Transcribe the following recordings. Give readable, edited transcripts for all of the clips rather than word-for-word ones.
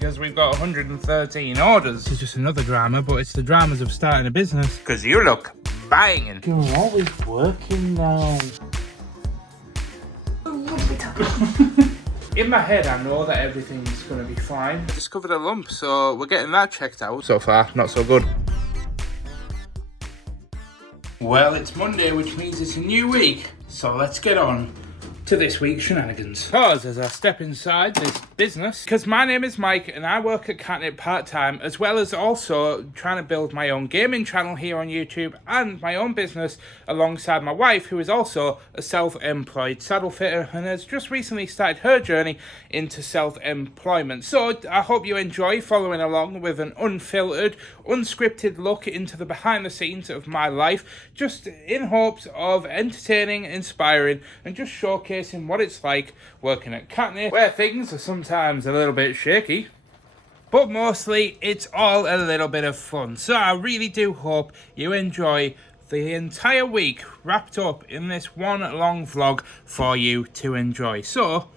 Because we've got 113 orders. It's just another drama, but it's the dramas of starting a business. Because you look banging. You're always working now. In my head, I know that everything's going to be fine. I discovered a lump, so we're getting that checked out. So far, not so good. Well, it's Monday, which means it's a new week. So let's get on to this week's shenanigans. Pause as I step inside this business, because my name is Mike and I work at Katnipp part-time, as well as also trying to build my own gaming channel here on YouTube and my own business alongside my wife, who is also a self-employed saddle fitter and has just recently started her journey into self-employment. So I hope you enjoy following along with an unfiltered, unscripted look into the behind the scenes of my life, just in hopes of entertaining, inspiring and just showcasing what it's like working at Katnipp, where things are sometimes a little bit shaky, but mostly it's all a little bit of fun. So I really do hope you enjoy the entire week wrapped up in this one long vlog for you to enjoy. So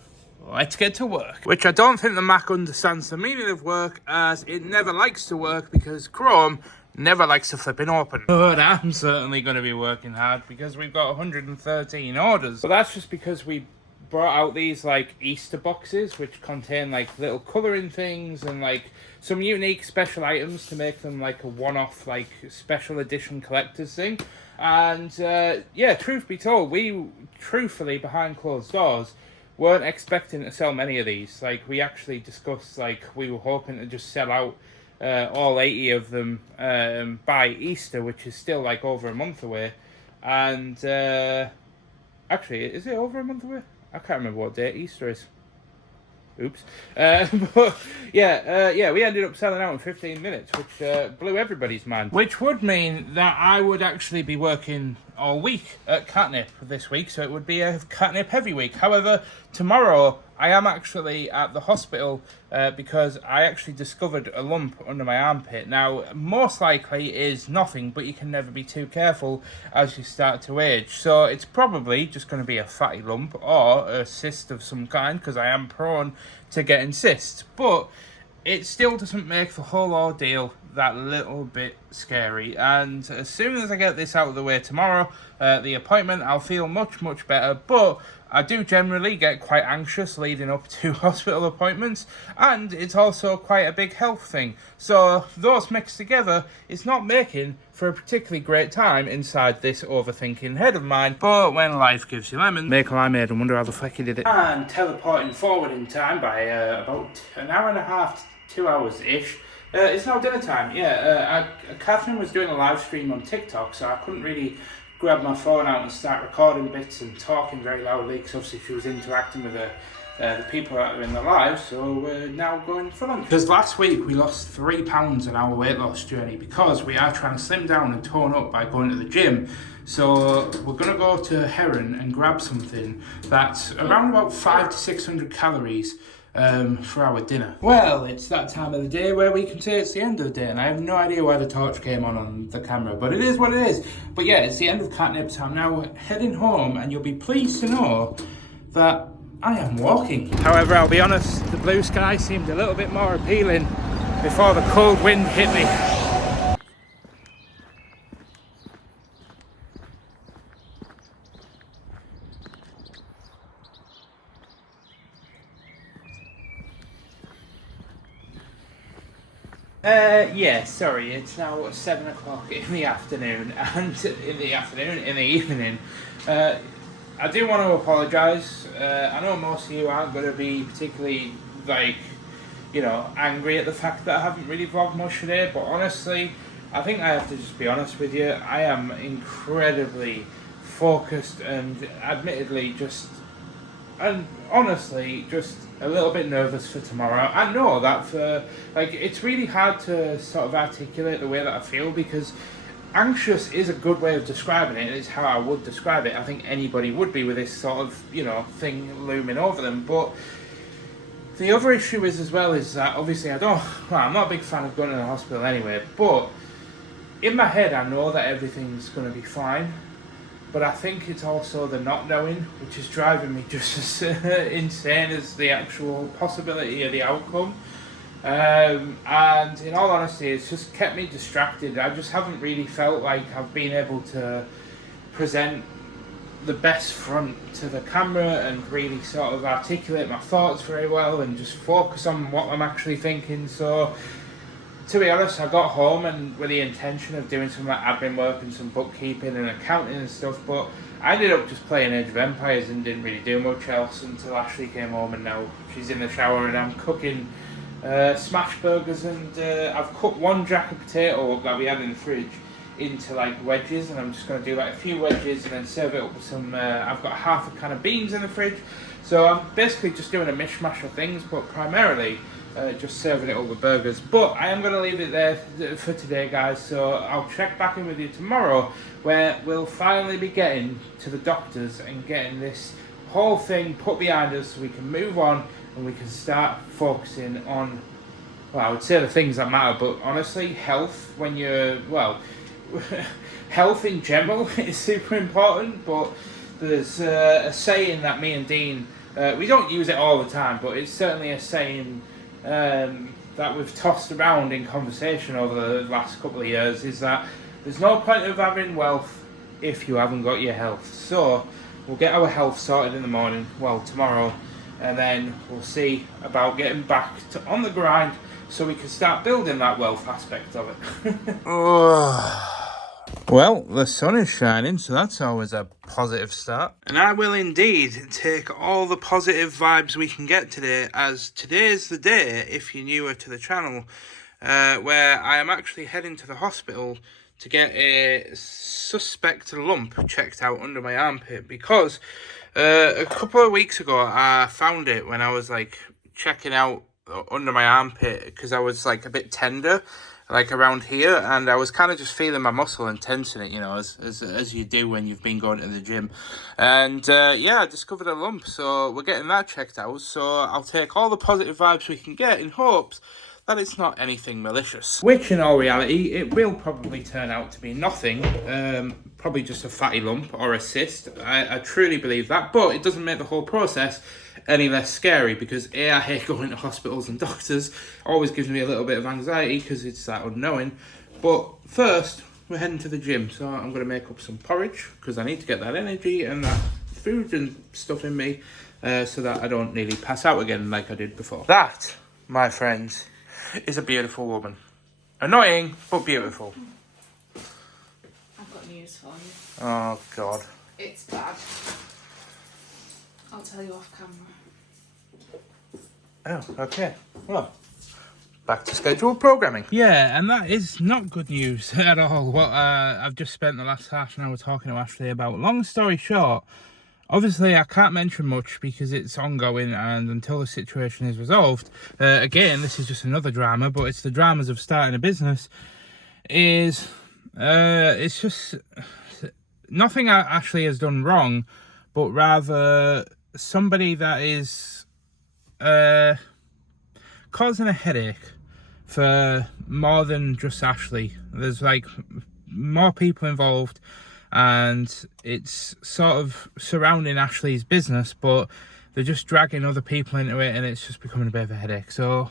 let's get to work. Which I don't think the Mac understands the meaning of work, as it never likes to work because Chrome never likes to flipping open. But I'm certainly going to be working hard because we've got 113 orders. But that's just because we brought out these like Easter boxes which contain like little colouring things and like some unique special items to make them like a one-off like special edition collector's thing. And yeah, truth be told, we truthfully behind closed doors weren't expecting to sell many of these. Like, we actually discussed like we were hoping to just sell out all 80 of them by Easter, which is still like over a month away. And actually, is it over a month away? I can't remember what day Easter is. Oops. But yeah, we ended up selling out in 15 minutes, which blew everybody's mind. Which would mean that I would actually be working all week at Katnipp this week, so it would be a Katnipp heavy week. However, tomorrow I am actually at the hospital because I actually discovered a lump under my armpit. Now, most likely it is nothing, but you can never be too careful as you start to age. So it's probably just going to be a fatty lump or a cyst of some kind, because I am prone to getting cysts. But it still doesn't make the whole ordeal that little bit scary. And as soon as I get this out of the way tomorrow, the appointment, I'll feel much, much better. But I do generally get quite anxious leading up to hospital appointments, and it's also quite a big health thing. So those mixed together is not making for a particularly great time inside this overthinking head of mine. But when life gives you lemons, make a limeade and wonder how the fuck he did it. And teleporting forward in time by about an hour and a half to 2 hours-ish. It's now dinner time. Yeah, Catherine was doing a live stream on TikTok, so I couldn't really grab my phone out and start recording bits and talking very loudly, because obviously she was interacting with the people that are in the live. So we're now going for lunch. Because last week we lost 3 pounds on our weight loss journey, because we are trying to slim down and tone up by going to the gym. So we're going to go to Heron and grab something that's around about 500 to 600 calories for our dinner. Well, it's that time of the day where we can say it's the end of the day, and I have no idea why the torch came on the camera, but it is what it is. But yeah, it's the end of Katnipp, so I'm now heading home, and you'll be pleased to know that I am walking. However, I'll be honest, the blue sky seemed a little bit more appealing before the cold wind hit me. Yeah, sorry, it's now 7 o'clock in the afternoon, and in the evening. I do want to apologise. I know most of you aren't going to be particularly, like, you know, angry at the fact that I haven't really vlogged much today, but honestly, I think I have to just be honest with you. I am incredibly focused and admittedly just a little bit nervous for tomorrow. I know that it's really hard to sort of articulate the way that I feel, because anxious is a good way of describing it. It's how I would describe it. I think anybody would be with this sort of, you know, thing looming over them. But the other issue is as well is that obviously I'm not a big fan of going to the hospital anyway, but in my head I know that everything's going to be fine. But I think it's also the not knowing, which is driving me just as insane as the actual possibility of the outcome. And in all honesty, it's just kept me distracted. I just haven't really felt like I've been able to present the best front to the camera and really sort of articulate my thoughts very well and just focus on what I'm actually thinking. So to be honest, I got home and with the intention of doing some admin work and some bookkeeping and accounting and stuff, but I ended up just playing Age of Empires and didn't really do much else until Ashley came home, and now she's in the shower and I'm cooking smash burgers, and I've cut one jack of potato that we had in the fridge into like wedges, and I'm just going to do like a few wedges and then serve it up with some I've got half a can of beans in the fridge, so I'm basically just doing a mishmash of things, but primarily just serving it up with burgers. But I am going to leave it there for today, guys, so I'll check back in with you tomorrow where we'll finally be getting to the doctors and getting this whole thing put behind us so we can move on and we can start focusing on, well, I would say the things that matter, but honestly, health when you're, well, health in general is super important, but there's a saying that me and Dean, we don't use it all the time, but it's certainly a saying that we've tossed around in conversation over the last couple of years, is that there's no point of having wealth if you haven't got your health. So we'll get our health sorted in the morning, well, tomorrow, and then we'll see about getting back to on the grind so we can start building that wealth aspect of it. Well, the sun is shining, so that's always a positive start. And I will indeed take all the positive vibes we can get today, as today's the day, if you're newer to the channel, where I am actually heading to the hospital to get a suspect lump checked out under my armpit, because a couple of weeks ago I found it when I was like checking out under my armpit, because I was like a bit tender, like around here, and I was kind of just feeling my muscle and tensing it, you know, as you do when you've been going to the gym. And yeah, I discovered a lump, so we're getting that checked out. So I'll take all the positive vibes we can get in hopes that it's not anything malicious. Which in all reality, it will probably turn out to be nothing, probably just a fatty lump or a cyst. I truly believe that, but it doesn't make the whole process any less scary, because A, I hate going to hospitals and doctors, always gives me a little bit of anxiety because it's that unknowing. But first, we're heading to the gym, so I'm going to make up some porridge because I need to get that energy and that food and stuff in me so that I don't nearly pass out again like I did before. That, my friends, is a beautiful woman. Annoying, but beautiful. I've got news for you. Oh, God. It's bad. I'll tell you off camera. Oh, okay. Well, back to scheduled programming. Yeah, and that is not good news at all. What I've just spent the last half an hour talking to Ashley about. Long story short, obviously I can't mention much because it's ongoing, and until the situation is resolved, again, this is just another drama, but it's the dramas of starting a business, is it's just nothing Ashley has done wrong, but rather somebody that is causing a headache for more than just Ashley. There's like more people involved, and it's sort of surrounding Ashley's business, but they're just dragging other people into it, and it's just becoming a bit of a headache. So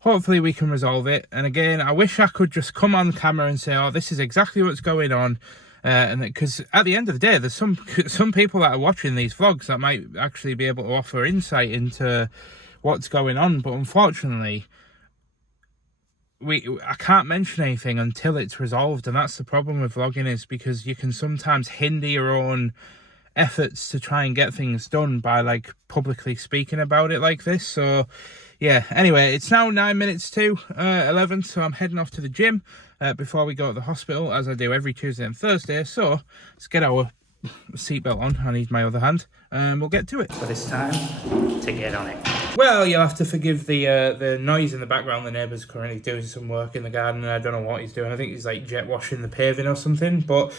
hopefully we can resolve it. And again, I wish I could just come on camera and say, oh, this is exactly what's going on. And because at the end of the day, there's some people that are watching these vlogs that might actually be able to offer insight into what's going on. But unfortunately, I can't mention anything until it's resolved. And that's the problem with vlogging, is because you can sometimes hinder your own efforts to try and get things done by like publicly speaking about it like this. So yeah, anyway, it's now 9 minutes to 11, so I'm heading off to the gym before we go to the hospital, as I do every Tuesday and Thursday. So let's get our seatbelt on. I need my other hand, and we'll get to it. But it's time to get on it. Well, you'll have to forgive the noise in the background. The neighbour's currently doing some work in the garden, and I don't know what he's doing. I think he's like jet washing the paving or something. But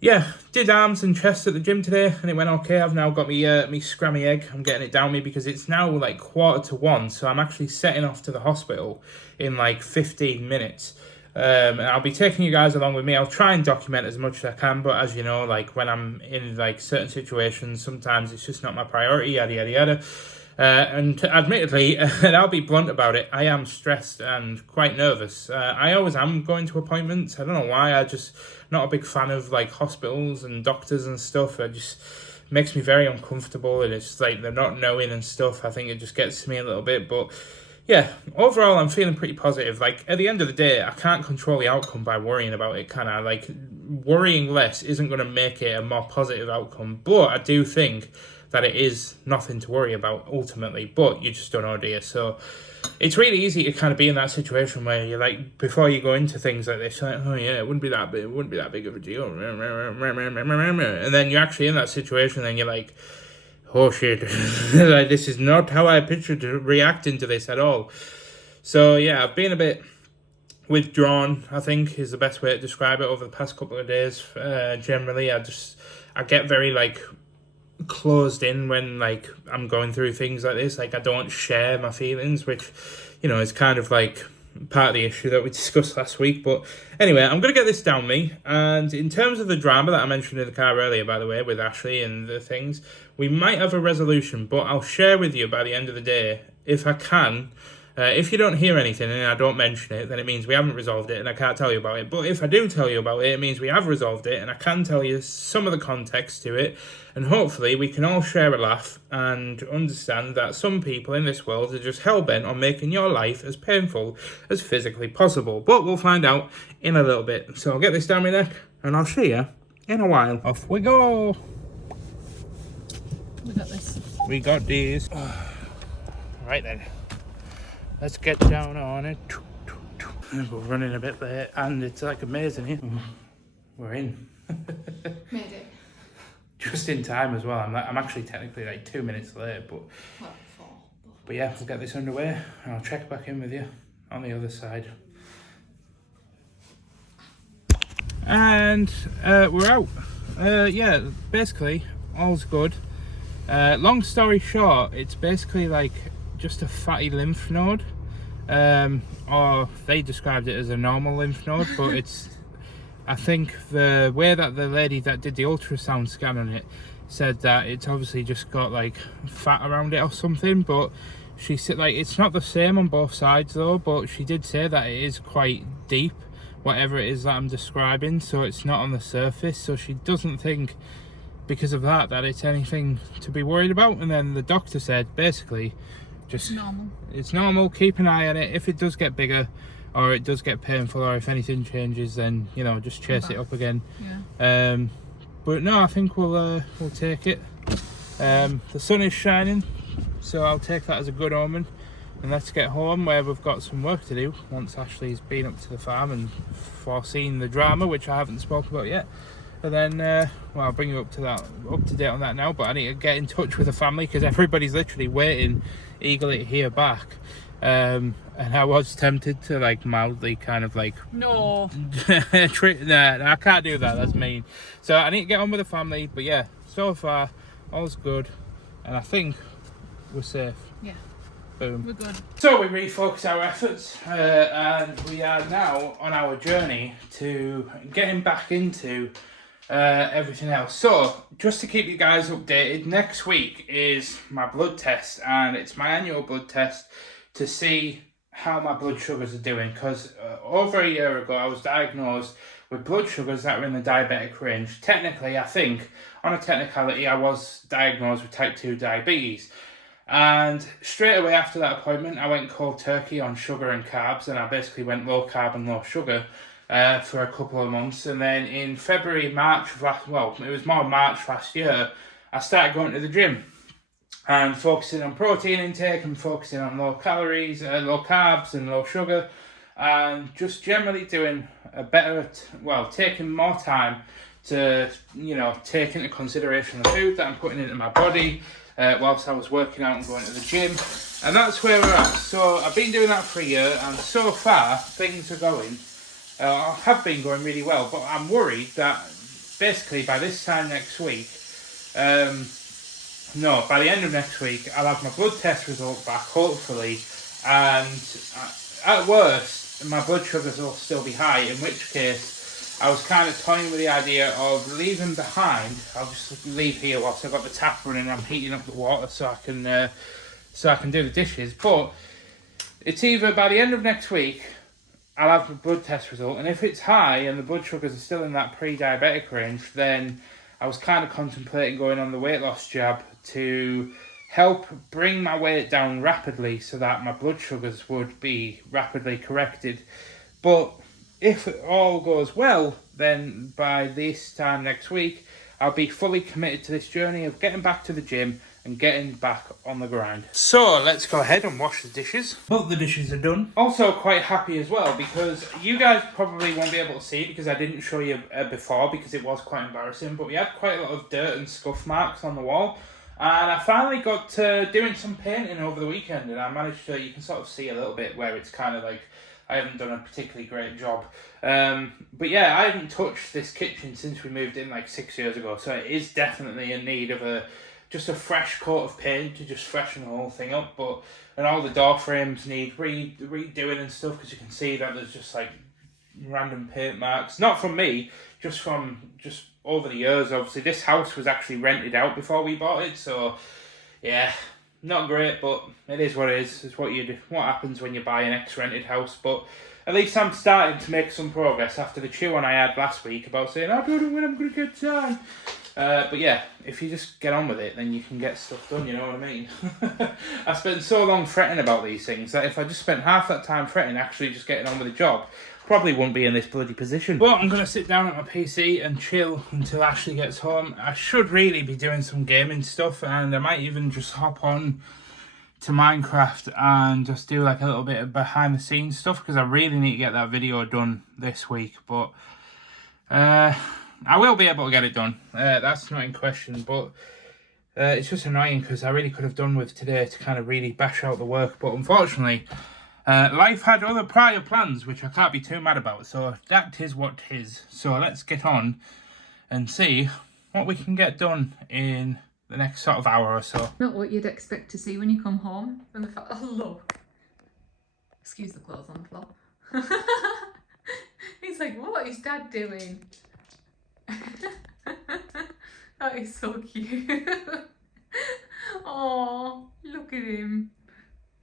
yeah, did arms and chest at the gym today, and it went okay. I've now got me scrammy egg. I'm getting it down me because it's now like 1:45, so I'm actually setting off to the hospital in like 15 minutes. And I'll be taking you guys along with me. I'll try and document as much as I can, but as you know, like when I'm in like certain situations, sometimes it's just not my priority, yada yada yada. And admittedly, and I'll be blunt about it, I am stressed and quite nervous. I always am going to appointments. I don't know why. I just not a big fan of like hospitals and doctors and stuff. It just makes me very uncomfortable, and it's like they're not knowing and stuff. I think it just gets to me a little bit, but yeah, overall I'm feeling pretty positive. Like at the end of the day, I can't control the outcome by worrying about it, can I? Like worrying less isn't going to make it a more positive outcome, but I do think that it is nothing to worry about ultimately, but you just don't know, do you? So it's really easy to kind of be in that situation where you're like, before you go into things like this, you're like, oh yeah, it wouldn't be that big of a deal, and then you're actually in that situation, and you're like, oh shit, like this is not how I pictured reacting to this at all. So yeah, I've been a bit withdrawn, I think is the best way to describe it, over the past couple of days. Generally, I get very like closed in when like I'm going through things like this. Like I don't share my feelings, which, you know, is kind of like part of the issue that we discussed last week. But anyway, I'm going to get this down me. And in terms of the drama that I mentioned in the car earlier, by the way, with Ashley and the things, we might have a resolution, but I'll share with you by the end of the day if I can. If you don't hear anything and I don't mention it, then it means we haven't resolved it and I can't tell you about it. But if I do tell you about it, it means we have resolved it and I can tell you some of the context to it. And hopefully we can all share a laugh and understand that some people in this world are just hell-bent on making your life as painful as physically possible. But we'll find out in a little bit. So I'll get this down my neck and I'll see you in a while. Off we go. We got this. We got these. Right then. Let's get down on it. We're running a bit late and it's like amazing here. We're in. Made it. Just in time as well. I'm actually technically like 2 minutes late, but Well, 4. but yeah, we'll get this underway and I'll check back in with you on the other side. And we're out. Yeah, basically all's good. Long story short, it's basically like just a fatty lymph node, or they described it as a normal lymph node, but it's, I think the way that the lady that did the ultrasound scan on it said that it's obviously just got like fat around it or something, but she said like it's not the same on both sides though, but she did say that it is quite deep, whatever it is that I'm describing, so it's not on the surface, so she doesn't think because of that it's anything to be worried about. And then the doctor said basically just Normal. It's normal, keep an eye on it. If it does get bigger or it does get painful or if anything changes, then you know, just chase it up again. Yeah. But no, I think we'll take it. The sun is shining, so I'll take that as a good omen, and let's get home where we've got some work to do once Ashley's been up to the farm and foreseen the drama, which I haven't spoken about yet. And then, well, I'll bring you up to date on that now, but I need to get in touch with the family because everybody's literally waiting eagerly to hear back. And I was tempted to like mildly kind of like No. nah, I can't do that, that's mean. So I need to get on with the family, but yeah, so far all's good and I think we're safe. Yeah. Boom. We're good. So we refocus our efforts and we are now on our journey to getting back into everything else. So just to keep you guys updated, next week is my blood test, and it's my annual blood test to see how my blood sugars are doing, because over a year ago I was diagnosed with blood sugars that were in the diabetic range. Technically, I think on a technicality I was diagnosed with type 2 diabetes, and straight away after that appointment I went cold turkey on sugar and carbs, and I basically went low carb and low sugar for a couple of months. And then in March last year, I started going to the gym and focusing on protein intake and focusing on low calories, low carbs and low sugar, and just generally doing a better, taking more time to, you know, take into consideration the food that I'm putting into my body whilst I was working out and going to the gym. And that's where we're at. So I've been doing that for a year, and so far things are going, have been going really well, but I'm worried that basically by this time next week, by the end of next week, I'll have my blood test result back, hopefully, and at worst, my blood sugars will still be high, in which case, I was kind of toying with the idea of leaving behind. I'll just leave here whilst I've got the tap running and I'm heating up the water so I can so I can do the dishes. But it's either by the end of next week, I'll have the blood test result, and if it's high and the blood sugars are still in that pre-diabetic range, then I was kind of contemplating going on the weight loss jab to help bring my weight down rapidly so that my blood sugars would be rapidly corrected. But if it all goes well, then by this time next week, I'll be fully committed to this journey of getting back to the gym and getting back on the grind. So let's go ahead and wash the dishes. Both the dishes are done. Also quite happy as well because you guys probably won't be able to see because I didn't show you before because it was quite embarrassing, but we had quite a lot of dirt and scuff marks on the wall. And I finally got to doing some painting over the weekend, and I managed to, you can sort of see a little bit where it's kind of like, I haven't done a particularly great job. But yeah, I haven't touched this kitchen since we moved in like 6 years ago, so it is definitely in need of just a fresh coat of paint to just freshen the whole thing up. And all the door frames need redoing and stuff because you can see that there's just like random paint marks. Not from me, just over the years. Obviously, this house was actually rented out before we bought it, so yeah, not great, but it is what it is. It's what happens when you buy an ex-rented house. But at least I'm starting to make some progress after the chew on I had last week about saying I don't know when I'm going to get time. But yeah, if you just get on with it, then you can get stuff done, you know what I mean? I spent so long fretting about these things that if I just spent half that time fretting actually just getting on with the job, probably wouldn't be in this bloody position. But I'm going to sit down at my PC and chill until Ashley gets home. I should really be doing some gaming stuff, and I might even just hop on to Minecraft and just do like a little bit of behind the scenes stuff because I really need to get that video done this week. But I will be able to get it done. That's not in question, but it's just annoying because I really could have done with today to kind of really bash out the work. But unfortunately, life had other prior plans, which I can't be too mad about. So that is what tis. So let's get on and see what we can get done in the next sort of hour or so. Not what you'd expect to see when you come home from the oh look. Excuse the clothes on the floor. He's like, what is Dad doing? That is so cute. Oh, look at him.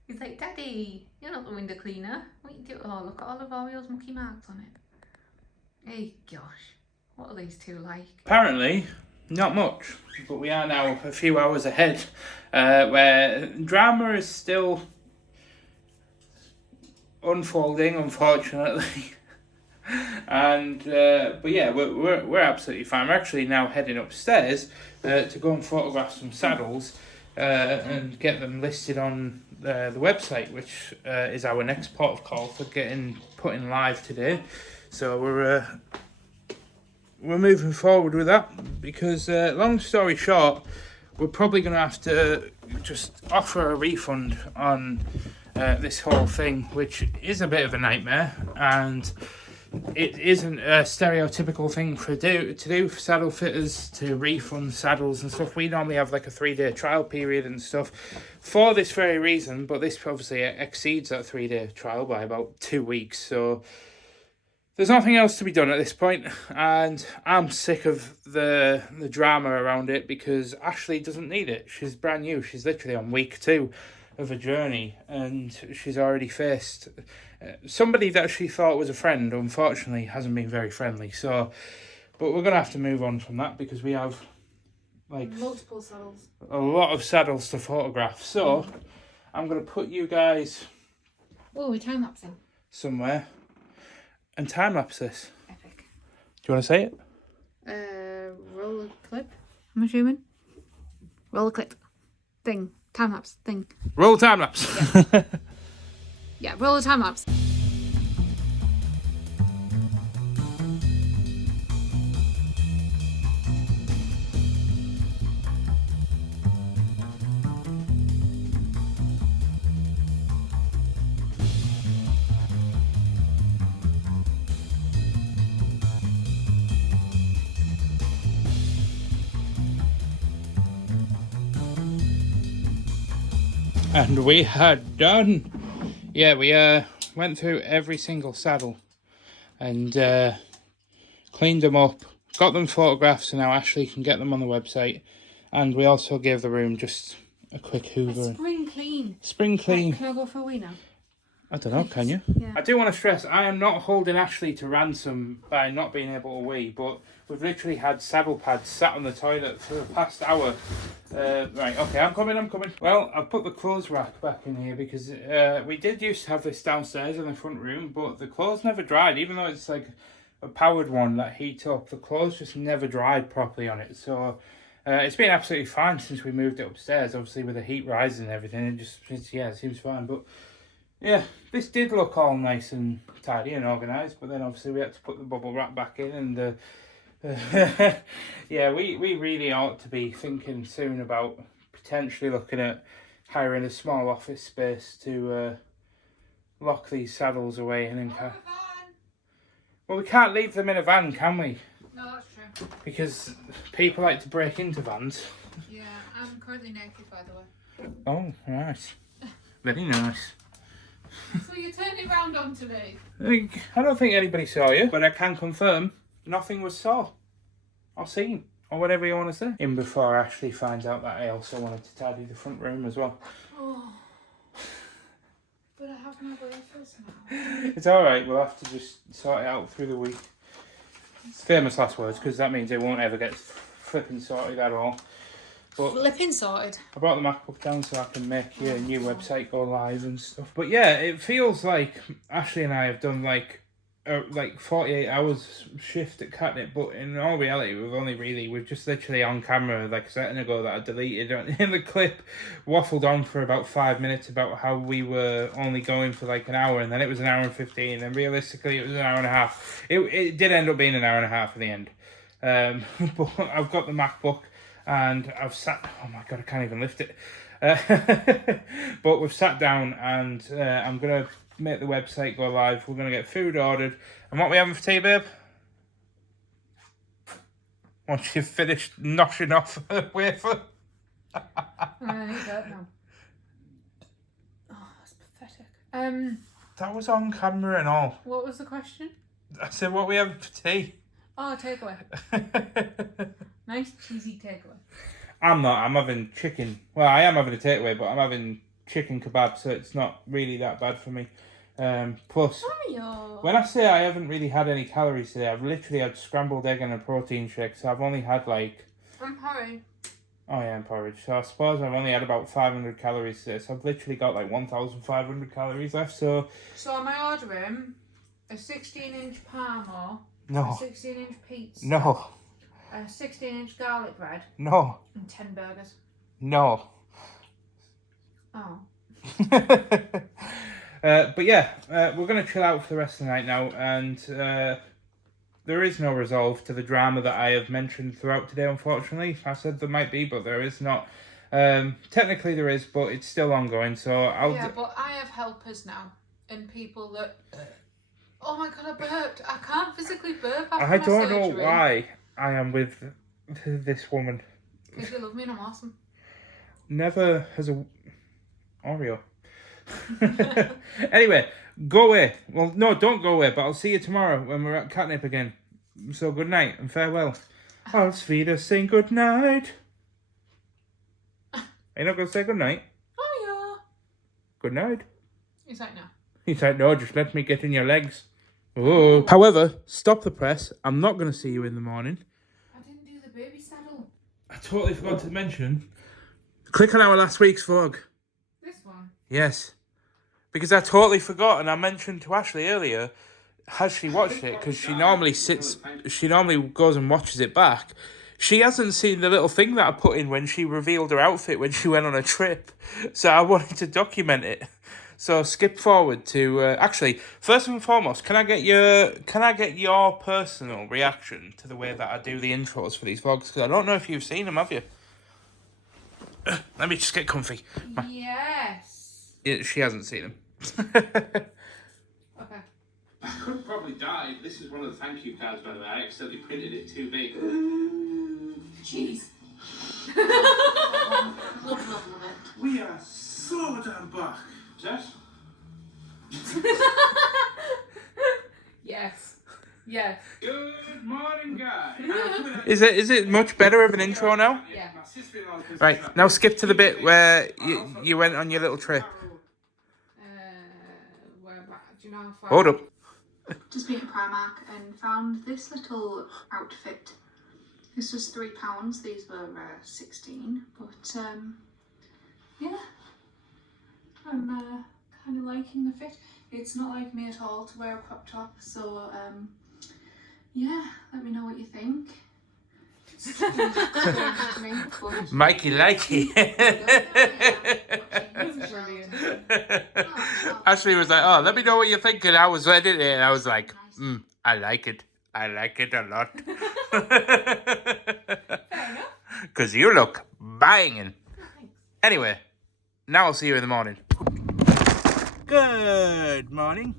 He's like, Daddy, you're not the window cleaner. What are you doing? Oh, look at all of Orio's mucky marks on it. Hey, gosh. What are these two like? Apparently, not much. But we are now a few hours ahead, where drama is still unfolding, unfortunately. And but yeah, we're absolutely fine. We're actually now heading upstairs to go and photograph some saddles and get them listed on the website, which is our next port of call for getting put in live today. So we're moving forward with that because long story short, we're probably going to have to just offer a refund on this whole thing, which is a bit of a nightmare, and it isn't a stereotypical thing to do for saddle fitters to refund saddles and stuff. We normally have like a 3-day trial period and stuff for this very reason, but this obviously exceeds that 3-day trial by about 2 weeks. So there's nothing else to be done at this point, and I'm sick of the drama around it because Ashley doesn't need it. She's brand new. She's literally on week 2 of a journey, and she's already faced somebody that she thought was a friend. Unfortunately, hasn't been very friendly. So, but we're gonna have to move on from that because we have like multiple saddles, a lot of saddles to photograph. So, I'm gonna put you guys. Oh, we're time lapsing Somewhere, and time lapse this. Epic. Do you want to say it? Roll a clip. I'm assuming. Roll a clip. Thing. Time lapse thing. Roll time lapse. Yeah, yeah, roll a time lapse. And we had done. Yeah, we went through every single saddle and cleaned them up, got them photographed so now Ashley can get them on the website, and we also gave the room just a quick hoover. Spring clean. clean. Spring clean. Right, can I go for a wee now? I don't know, can you? Yeah. I do want to stress, I am not holding Ashley to ransom by not being able to wee, but we've literally had saddle pads sat on the toilet for the past hour. Right, okay, I'm coming. Well, I've put the clothes rack back in here because we did used to have this downstairs in the front room, but the clothes never dried, even though it's like a powered one that heats up. The clothes just never dried properly on it, so it's been absolutely fine since we moved it upstairs. Obviously, with the heat rising and everything, it seems fine, but... Yeah, this did look all nice and tidy and organised, but then obviously we had to put the bubble wrap back in and yeah, we really ought to be thinking soon about potentially looking at hiring a small office space to lock these saddles away and in well, we can't leave them in a van, can we? No, that's true. Because people like to break into vans. Yeah, I'm currently naked, by the way. Oh, right. Very nice. So you turned it round onto me? I don't think anybody saw you, but I can confirm nothing was saw or seen or whatever you want to say. In before Ashley finds out that I also wanted to tidy the front room as well. Oh, but I have my wafers now. It's alright, we'll have to just sort it out through the week. Famous last words, because that means it won't ever get flipping sorted at all. But Flipping sorted. I brought the MacBook down so I can make your new website go live and stuff. But yeah, it feels like Ashley and I have done like 48 hours shift at Katnipp, but in all reality we've just literally on camera like a second ago that I deleted in the clip, waffled on for about 5 minutes about how we were only going for like an hour, and then it was an hour and 15, and realistically it was an hour and a half. It did end up being an hour and a half at the end. But I've got the MacBook and I've sat, oh my god, I can't even lift it. But we've sat down and I'm going to make the website go live. We're going to get food ordered. And what are we having for tea, babe? Once you've finished noshing off a wafer. I need that now. Oh, that's pathetic. That was on camera and all. What was the question? I said, what are we having for tea? Oh, takeaway. Nice cheesy takeaway. I'm not. I'm having chicken. Well, I am having a takeaway, but I'm having chicken kebab, so it's not really that bad for me. Plus, when I say I haven't really had any calories today, I've literally had scrambled egg and a protein shake, so I've only had like... I'm porridge. Oh yeah, and porridge. So I suppose I've only had about 500 calories today, so I've literally got like 1,500 calories left, so... So am I ordering a 16-inch parmo, No. a 16-inch pizza, No. a 16-inch garlic bread, No. and 10 burgers? No. Oh. But yeah, we're going to chill out for the rest of the night now, and there is no resolve to the drama that I have mentioned throughout today, unfortunately. I said there might be, but there is not. Technically there is, but it's still ongoing, so I'll... Yeah, but I have helpers now, and people that... Oh my god, I burped. I can't physically burp after I my don't know surgery. why I am with this woman. Because you love me and I'm awesome. Never has a... Oreo. Anyway, go away. Well, no, don't go away, but I'll see you tomorrow when we're at Katnipp again. So good night and farewell. I'll Svita sing good night. Are you not going to say good night? Oh yeah. Good night. He's like, no. He's like, no, just let me get in your legs. Oh. However, stop the press. I'm not going to see you in the morning. I didn't do the baby saddle. I totally forgot to mention. Click on our last week's vlog. This one? Yes. Because I totally forgot, and I mentioned to Ashley earlier, has she watched it? Because she normally goes and watches it back. She hasn't seen the little thing that I put in when she revealed her outfit when she went on a trip. So I wanted to document it. So skip forward to actually, first and foremost, can I get your personal reaction to the way that I do the intros for these vlogs? Because I don't know if you've seen them, have you? Let me just get comfy. Yes. Yeah, she hasn't seen them. Okay. I could probably die. This is one of the thank you cards, by the way. I accidentally printed it too big. Jeez. Love it. We are so damn back. Jess? Yes. Yes. Good morning, guys. Is it much better of an intro now? Yeah. Right, now skip to the bit where you went on your little trip. Where back? Do you know how far? Hold up. Just been to Primark and found this little outfit. This was £3. These were 16. But yeah, I'm kind of liking the fit. It's not like me at all to wear a crop top. So yeah, let me know what you think. Mikey likey. Ashley was like, oh, let me know what you're thinking. I was editing it and I was like, I like it. I like it a lot. Because you look banging. Anyway, now I'll see you in the morning. Good morning.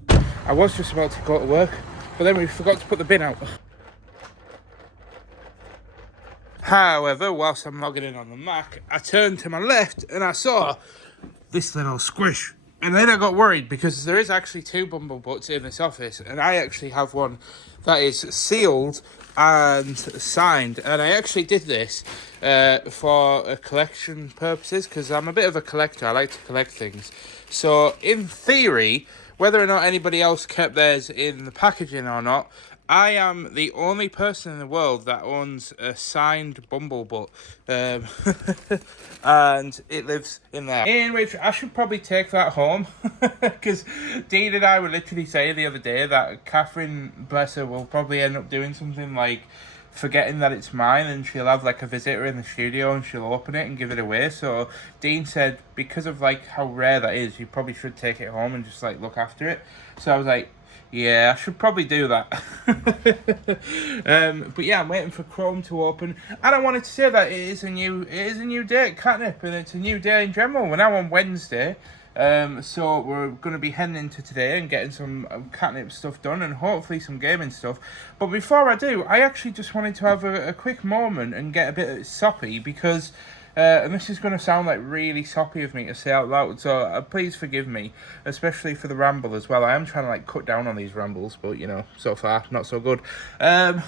I was just about to go to work, but then we forgot to put the bin out. However, whilst I'm logging in on the Mac, I turned to my left and I saw this little squish. And then I got worried because there is actually 2 Bumble Butts in this office, and I actually have one that is sealed and signed. And I actually did this for collection purposes because I'm a bit of a collector. I like to collect things. So in theory, whether or not anybody else kept theirs in the packaging or not, I am the only person in the world that owns a signed Bumblebutt, and it lives in there. In which I should probably take that home, because Dean and I were literally saying the other day that Catherine, bless her, will probably end up doing something like forgetting that it's mine, and she'll have like a visitor in the studio and she'll open it and give it away. So Dean said because of like how rare that is, you probably should take it home and just like look after it. So I was like, yeah, I should probably do that. But yeah, I'm waiting for Chrome to open, and I wanted to say that it is a new day at Katnipp, and it's a new day in general. We're now on Wednesday, so we're going to be heading into today and getting some Katnipp stuff done, and hopefully some gaming stuff. But before I do, I actually just wanted to have a quick moment and get a bit soppy because. And this is going to sound like really soppy of me to say out loud, so please forgive me, especially for the ramble as well. I am trying to like cut down on these rambles, but you know, so far not so good. But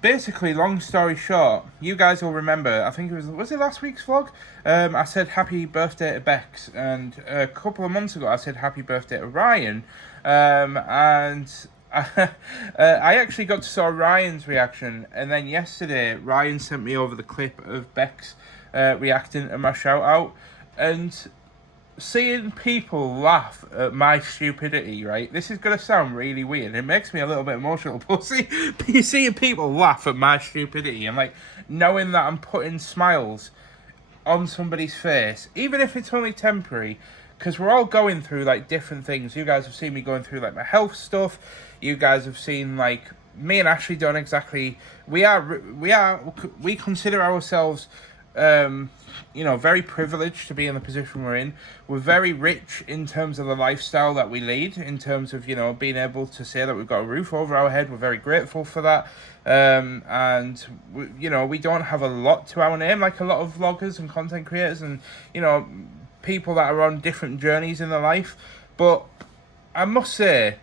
basically, long story short, you guys will remember, I think it was it last week's vlog? I said happy birthday to Bex, and a couple of months ago I said happy birthday to Ryan, and I actually got to saw Ryan's reaction, and then yesterday Ryan sent me over the clip of Bex reacting to my shout out, and seeing people laugh at my stupidity, right? This is going to sound really weird. It makes me a little bit emotional, but seeing people laugh at my stupidity and like knowing that I'm putting smiles on somebody's face, even if it's only temporary, because we're all going through like different things. You guys have seen me going through like my health stuff. You guys have seen like me and Ashley don't exactly. We consider ourselves, very privileged to be in the position we're in. We're very rich in terms of the lifestyle that we lead. In terms of being able to say that we've got a roof over our head. We're very grateful for that. And we don't have a lot to our name like a lot of vloggers and content creators and people that are on different journeys in their life. But I must say,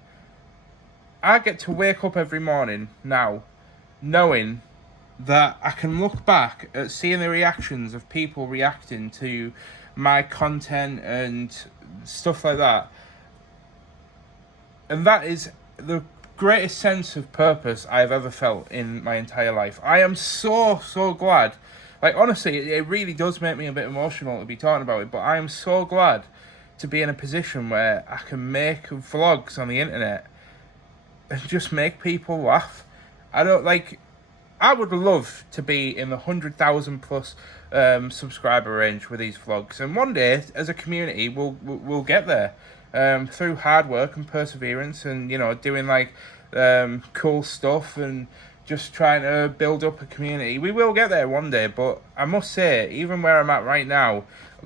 I get to wake up every morning now knowing that I can look back at seeing the reactions of people reacting to my content and stuff like that, and that is the greatest sense of purpose I've ever felt in my entire life. I am so glad. Like, honestly, it really does make me a bit emotional to be talking about it, but I am so glad to be in a position where I can make vlogs on the internet and just make people laugh. I would love to be in the 100,000 plus subscriber range with these vlogs, and one day, as a community, we'll get there through hard work and perseverance, and doing like cool stuff and just trying to build up a community. We will get there one day, but I must say, even where I'm at right now,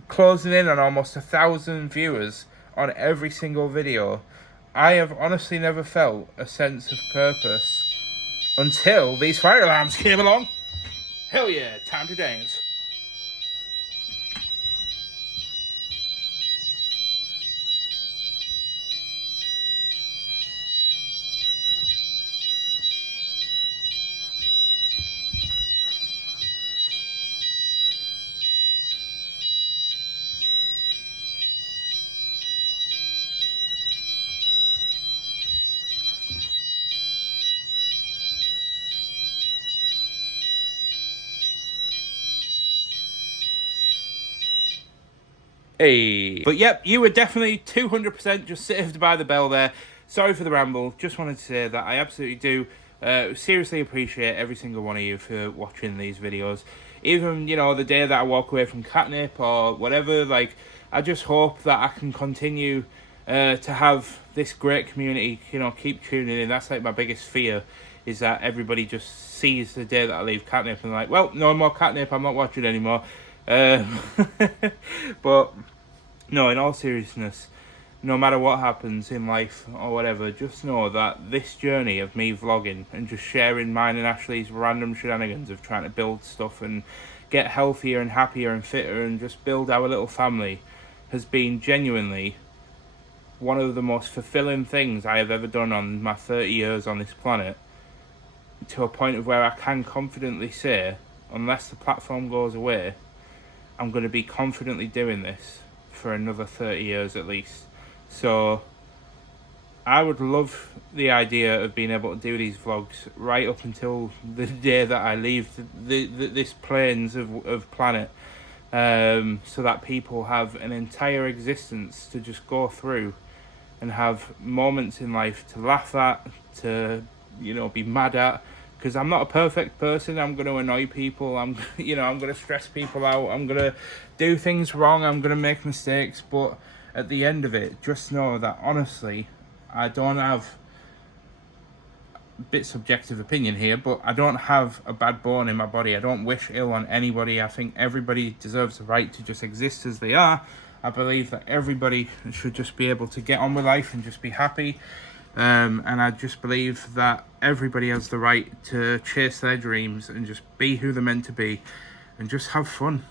closing in on almost 1,000 viewers on every single video, I have honestly never felt a sense of purpose until these fire alarms came along. Hell yeah, time to dance. Hey. But yep, you were definitely 200% just saved by the bell there. Sorry for the ramble. Just wanted to say that I absolutely do seriously appreciate every single one of you for watching these videos. Even, you know, the day that I walk away from Katnipp or whatever, like, I just hope that I can continue to have this great community, you know, keep tuning in. That's like my biggest fear, is that everybody just sees the day that I leave Katnipp and like, well, no more Katnipp, I'm not watching anymore. But no, in all seriousness, no matter what happens in life or whatever, just know that this journey of me vlogging and just sharing mine and Ashley's random shenanigans of trying to build stuff and get healthier and happier and fitter and just build our little family has been genuinely one of the most fulfilling things I have ever done on my 30 years on this planet, to a point of where I can confidently say, unless the platform goes away, I'm going to be confidently doing this for another 30 years at least. So I would love the idea of being able to do these vlogs right up until the day that I leave this plains of planet, so that people have an entire existence to just go through and have moments in life to laugh at, to, you know, be mad at. Because I'm not a perfect person. I'm going to annoy people. I'm going to stress people out. I'm going to do things wrong. I'm going to make mistakes. But at the end of it, just know that honestly, I don't have a bit subjective opinion here, but I don't have a bad bone in my body. I don't wish ill on anybody. I think everybody deserves the right to just exist as they are. I believe that everybody should just be able to get on with life and just be happy. And I just believe that everybody has the right to chase their dreams and just be who they're meant to be and just have fun.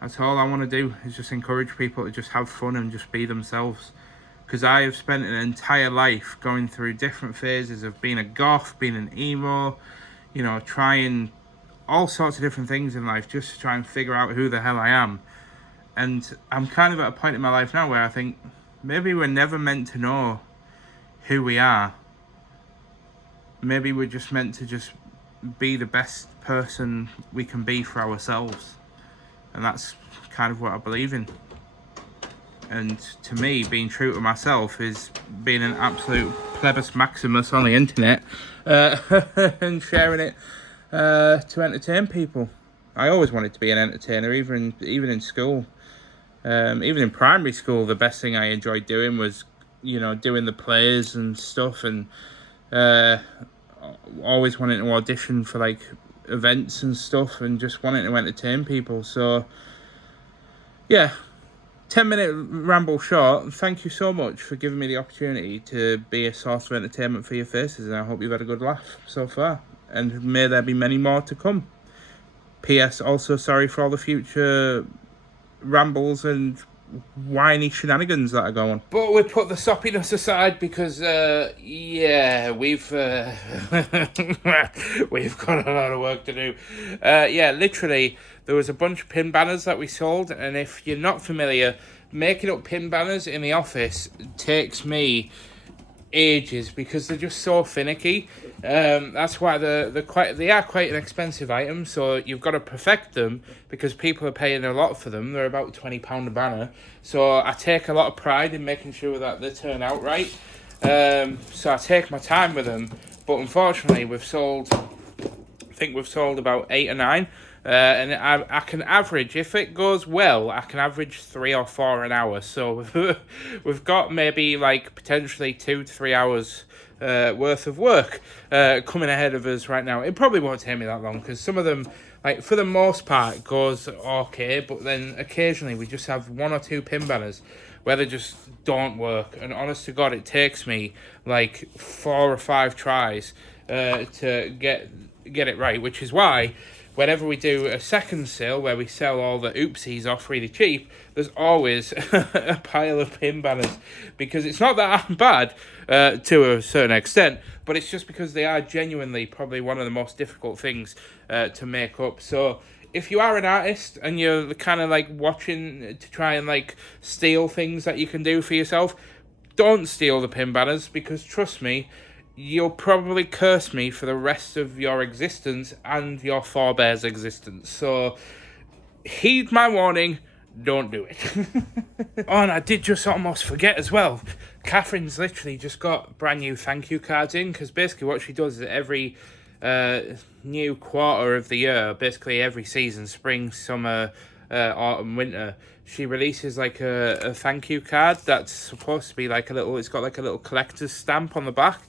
That's all I want to do, is just encourage people to just have fun and just be themselves. Because I have spent an entire life going through different phases of being a goth, being an emo, you know, trying all sorts of different things in life just to try and figure out who the hell I am. And I'm kind of at a point in my life now where I think maybe we're never meant to know who we are. Maybe we're just meant to just be the best person we can be for ourselves. And that's kind of what I believe in. And to me, being true to myself is being an absolute plebis maximus on the internet and sharing it to entertain people. I always wanted to be an entertainer, even in school. Even in primary school, the best thing I enjoyed doing was, you know, doing the plays and stuff, and always wanting to audition for like events and stuff, and just wanting to entertain people. So yeah, 10-minute ramble short. Thank you so much for giving me the opportunity to be a source of entertainment for your faces, and I hope you've had a good laugh so far, and may there be many more to come. P.S. Also, sorry for all the future rambles and whiny shenanigans that are going. But we put the soppiness aside because, yeah, we've got a lot of work to do. Yeah, literally, there was a bunch of pin banners that we sold, and if you're not familiar, making up pin banners in the office takes me ages because they're just so finicky. That's why they are quite an expensive item, so you've got to perfect them because people are paying a lot for them. They're about £20 a banner, so I take a lot of pride in making sure that they turn out right. So I take my time with them, but unfortunately I think we've sold about 8 or 9. And I can average, if it goes well, I can average 3 or 4 an hour. So we've got maybe like potentially 2 to 3 hours worth of work coming ahead of us right now. It probably won't take me that long because some of them, like for the most part, it goes okay. But then occasionally we just have 1 or 2 pin banners where they just don't work. And honest to God, it takes me like 4 or 5 tries to get it right, which is why whenever we do a second sale where we sell all the oopsies off really cheap, there's always a pile of pin banners, because it's not that I'm bad to a certain extent, but it's just because they are genuinely probably one of the most difficult things to make up. So if you are an artist and you're kind of like watching to try and like steal things that you can do for yourself, don't steal the pin banners, because trust me, you'll probably curse me for the rest of your existence and your forebears' existence. So heed my warning, don't do it. Oh, and I did just almost forget as well. Catherine's literally just got brand new thank you cards in, because basically what she does is every new quarter of the year, basically every season, spring, summer, autumn, winter, she releases like a thank you card that's supposed to be like a little, it's got like a little collector's stamp on the back.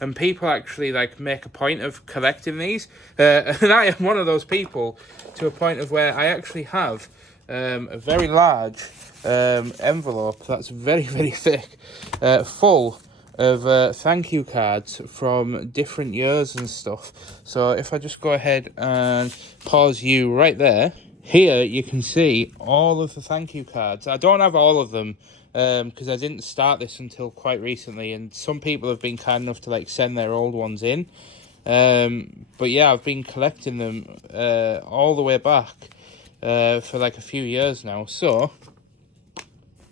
And people actually like make a point of collecting these. And I am one of those people, to a point of where I actually have a very large envelope that's very, very thick, full of thank you cards from different years and stuff. So if I just go ahead and pause you right there, here you can see all of the thank you cards. I don't have all of them, because I didn't start this until quite recently, and some people have been kind enough to like send their old ones in. But yeah, I've been collecting them all the way back for like a few years now. So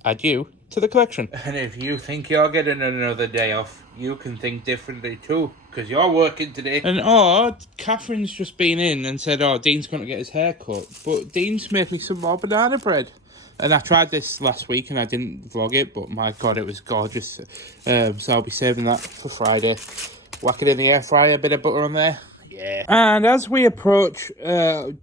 adieu to the collection. And if you think you're getting another day off, you can think differently too, because you're working today. And Catherine's just been in and said, oh, Dean's going to get his hair cut, but Dean's made me some more banana bread. And I tried this last week and I didn't vlog it, but my God, it was gorgeous. So I'll be saving that for Friday. Whack it in the air fryer, a bit of butter on there. Yeah. And as we approach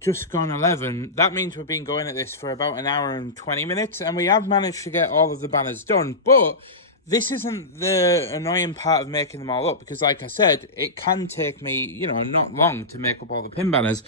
just gone 11, that means we've been going at this for about an hour and 20 minutes. And we have managed to get all of the banners done. But this isn't the annoying part of making them all up, because like I said, it can take me, you know, not long to make up all the pin banners.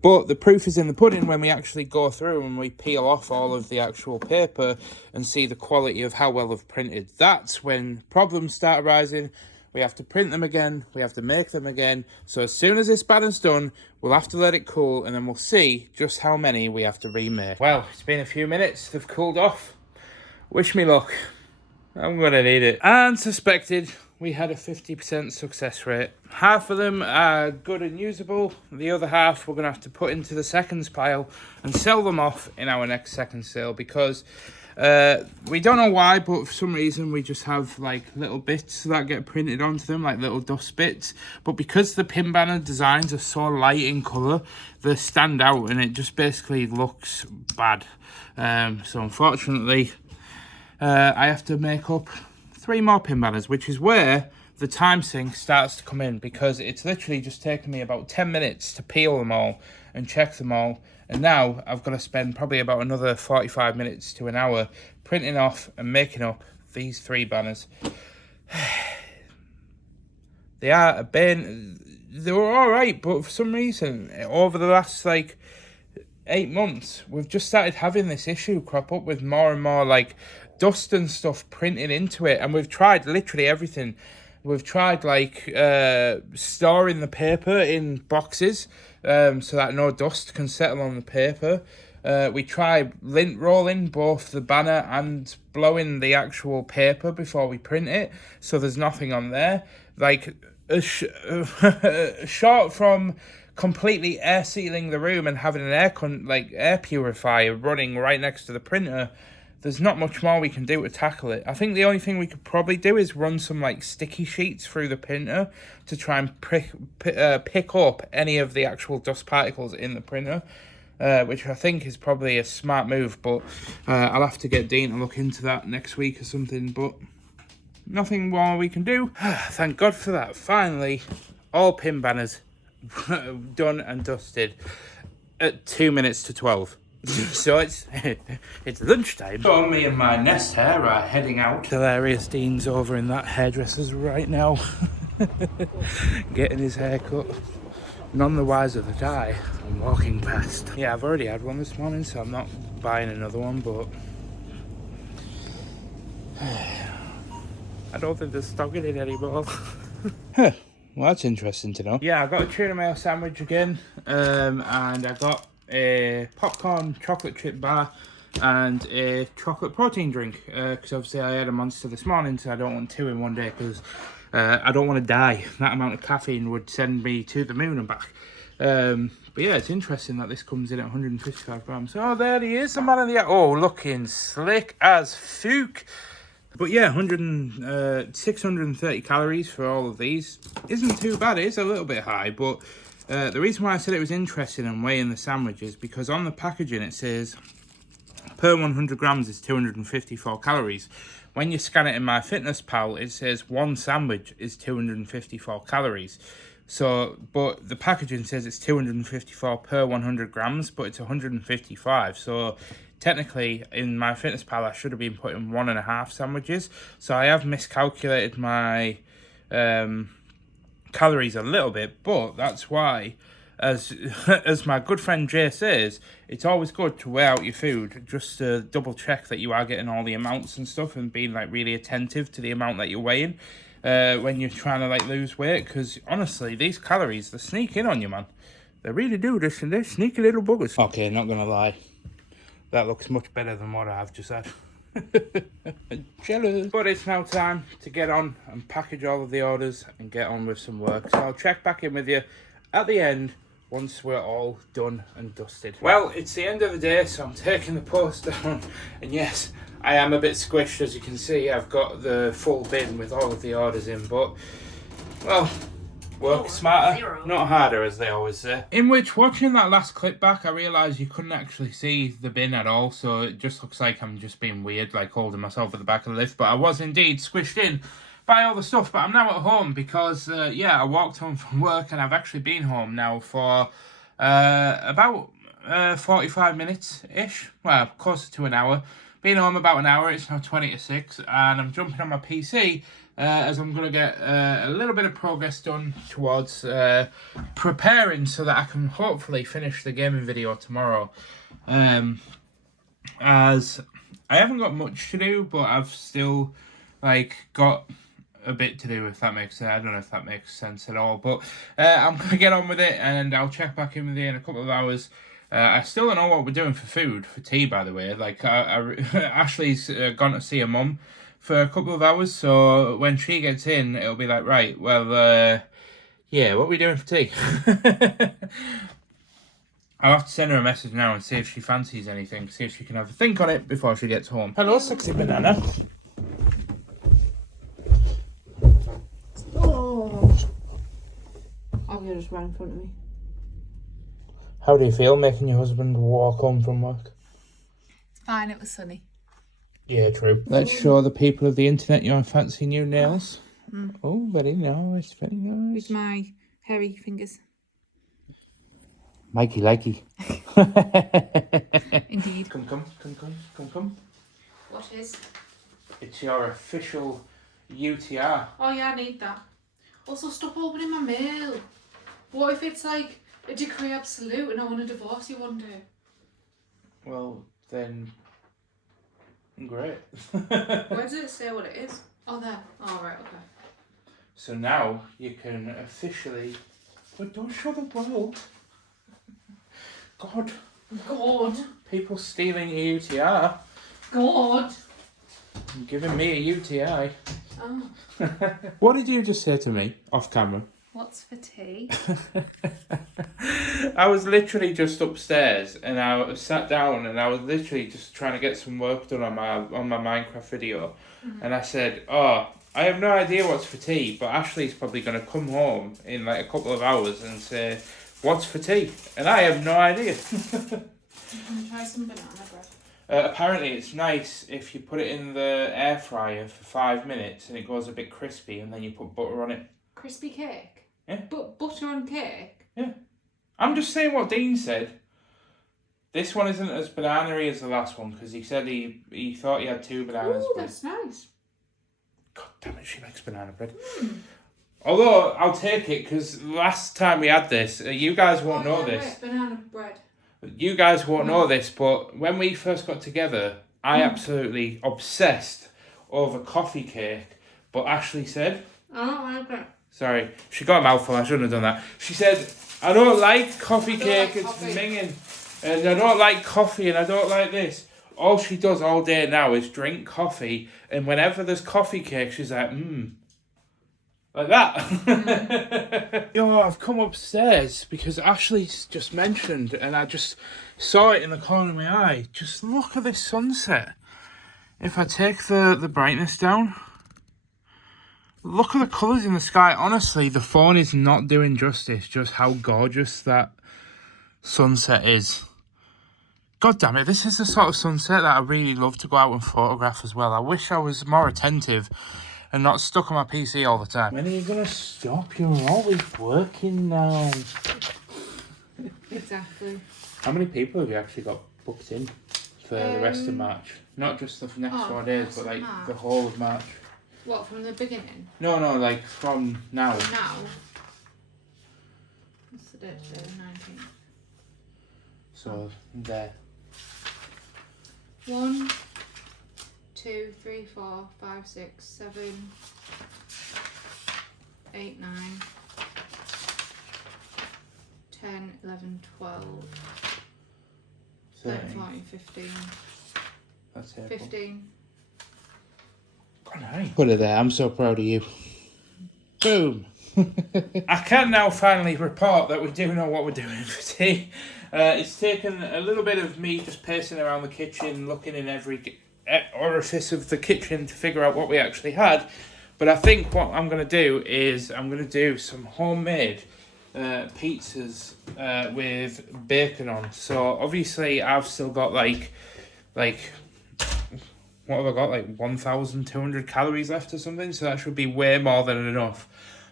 But the proof is in the pudding when we actually go through and we peel off all of the actual paper and see the quality of how well they've printed. That's when problems start arising. We have to print them again, we have to make them again. So as soon as this banner's done, we'll have to let it cool, and then we'll see just how many we have to remake. Well, it's been a few minutes, they've cooled off. Wish me luck. I'm gonna need it. And suspected, we had a 50% success rate. Half of them are good and usable. The other half we're gonna have to put into the seconds pile and sell them off in our next second sale, because we don't know why, but for some reason we just have like little bits that get printed onto them, like little dust bits. But because the pin banner designs are so light in colour, they stand out and it just basically looks bad. So unfortunately, I have to make up 3 more pin banners, which is where the time sink starts to come in, because it's literally just taken me about 10 minutes to peel them all and check them all. And now I've got to spend probably about another 45 minutes to an hour printing off and making up these 3 banners. They are a bane. They were all right, but for some reason, over the last like 8 months, we've just started having this issue crop up with more and more like dust and stuff printed into it. And we've tried literally everything. We've tried like storing the paper in boxes so that no dust can settle on the paper. We tried lint rolling both the banner and blowing the actual paper before we print it, so there's nothing on there. Like short from completely air sealing the room and having an air purifier running right next to the printer, there's not much more we can do to tackle it. I think the only thing we could probably do is run some like sticky sheets through the printer to try and pick up any of the actual dust particles in the printer, which I think is probably a smart move, but I'll have to get Dean to look into that next week or something, but nothing more we can do. Thank God for that. Finally, all pin banners done and dusted at 2 minutes to 12. So it's lunchtime. So me and my nest hair are heading out. Hilarious. Dean's over in that hairdresser's right now, getting his hair cut. None the wiser that I am walking past. Yeah, I've already had one this morning, so I'm not buying another one, but I don't think they're stocking it anymore. Huh. Well, that's interesting to know. Yeah, I got a tuna mayo sandwich again, and I got a popcorn chocolate chip bar and a chocolate protein drink, because obviously I had a Monster this morning, so I don't want 2 in one day, because I don't want to die. That amount of caffeine would send me to the moon and back. But yeah, it's interesting that this comes in at 155 grams. Oh, there he is, the man in the... Oh, looking slick as fuck. But yeah, 630 calories for all of these. Isn't too bad. It is a little bit high, but the reason why I said it was interesting and weighing the sandwich is because on the packaging it says per 100 grams is 254 calories. When you scan it in MyFitnessPal, it says one sandwich is 254 calories. So, but the packaging says it's 254 per 100 grams, but it's 155. So technically, in MyFitnessPal, I should have been putting 1.5 sandwiches. So I have miscalculated my calories a little bit, but that's why, as my good friend Jay says, it's always good to weigh out your food just to double check that you are getting all the amounts and stuff, and being like really attentive to the amount that you're weighing when you're trying to like lose weight, because honestly these calories, they sneak in on you, man. They really do. They're sneaky little buggers. Okay, not gonna lie, that looks much better than what I've just had. Jealous. But it's now time to get on and package all of the orders and get on with some work. So I'll check back in with you at the end once we're all done and dusted. Well, it's the end of the day, so I'm taking the post down. And yes, I am a bit squished, as you can see. I've got the full bin with all of the orders in, but, well, work smarter, not harder, as they always say. In which, watching that last clip back, I realised you couldn't actually see the bin at all, so it just looks like I'm just being weird, like holding myself at the back of the lift. But I was indeed squished in by all the stuff. But I'm now at home because, yeah, I walked home from work, and I've actually been home now for about 45 minutes-ish. Well, closer to an hour. Been home about an hour. It's now 20 to 6, and I'm jumping on my PC as I'm going to get a little bit of progress done towards preparing so that I can hopefully finish the gaming video tomorrow. As I haven't got much to do, but I've still got a bit to do, if that makes sense. I don't know if that makes sense at all, but I'm going to get on with it, and I'll check back in with you in a couple of hours. I still don't know what we're doing for food, for tea, by the way. Ashley's gone to see her mum for a couple of hours, so when she gets in, it'll be like, right, well, yeah, what are we doing for tea? I'll have to send her a message now and see if she fancies anything, see if she can have a think on it before she gets home. Hello, sexy banana. Oh, you're just right in front of me. How do you feel making your husband walk home from work? It's fine, it was sunny. Yeah, true. Let's show the people of the internet your fancy new nails. Oh, very nice, very nice. With my hairy fingers. Mikey likey. Indeed. Come. What is? It's your official UTR. Oh yeah, I need that. Also, stop opening my mail. What if it's like a decree absolute and I want to divorce you one day? Well, then, great. Where does it say what it is? Oh, there. Oh, right, okay. So now you can officially... But don't show the world. God. People stealing your UTR. God. And giving me a UTI. Oh. What did you just say to me off camera? What's for tea? I was literally just upstairs and I sat down and I was literally just trying to get some work done on my Minecraft video. And I said, oh, I have no idea what's for tea, but Ashley's probably going to come home in like a couple of hours and say, what's for tea? And I have no idea. Try some banana bread. Apparently it's nice if you put it in the air fryer for 5 minutes and it goes a bit crispy and then you put butter on it. Crispy cake? Yeah. But butter on cake? Yeah. I'm just saying what Dean said. This one isn't as banana-y as the last one because he said he thought he had 2 bananas. Ooh, that's nice. God damn it, she makes banana bread. Although, I'll take it because last time we had this, you guys won't know this. Wait, banana bread. You guys won't know this, but when we first got together, I absolutely obsessed over coffee cake. But Ashley said... I don't like it. Sorry, she got a mouthful, I shouldn't have done that. She said, I don't like coffee cake, like it's coffee. minging. And I don't like coffee and I don't like this. All she does all day now is drink coffee. And whenever there's coffee cake, she's like, like that. Yo, I've come upstairs because Ashley's just mentioned and I just saw it in the corner of my eye. Just look at this sunset. If I take the brightness down, look at the colours in the sky. Honestly, the phone is not doing justice just how gorgeous that sunset is. God damn it, this is the sort of sunset that I really love to go out and photograph as well. I wish I was more attentive and not stuck on my PC all the time. When are you gonna stop? You're always working now. Exactly. How many people have you actually got booked in for the rest of March? Not just the next 4 days, but like the whole of March. What, from the beginning? No, like from now. Now? What's the date today? 19th. So, there. 1, 2, 3, 4, 5, 6, 7, 8, 9, 10, 11, 12, 13, 14, 15. That's it. 15. Put it there. I'm so proud of you. Boom. I can now finally report that we do know what we're doing for tea. It's taken a little bit of me just pacing around the kitchen, looking in every orifice of the kitchen to figure out what we actually had. But I think what I'm going to do is I'm going to do some homemade pizzas with bacon on. So obviously I've still got like what have I got, like 1,200 calories left or something, so that should be way more than enough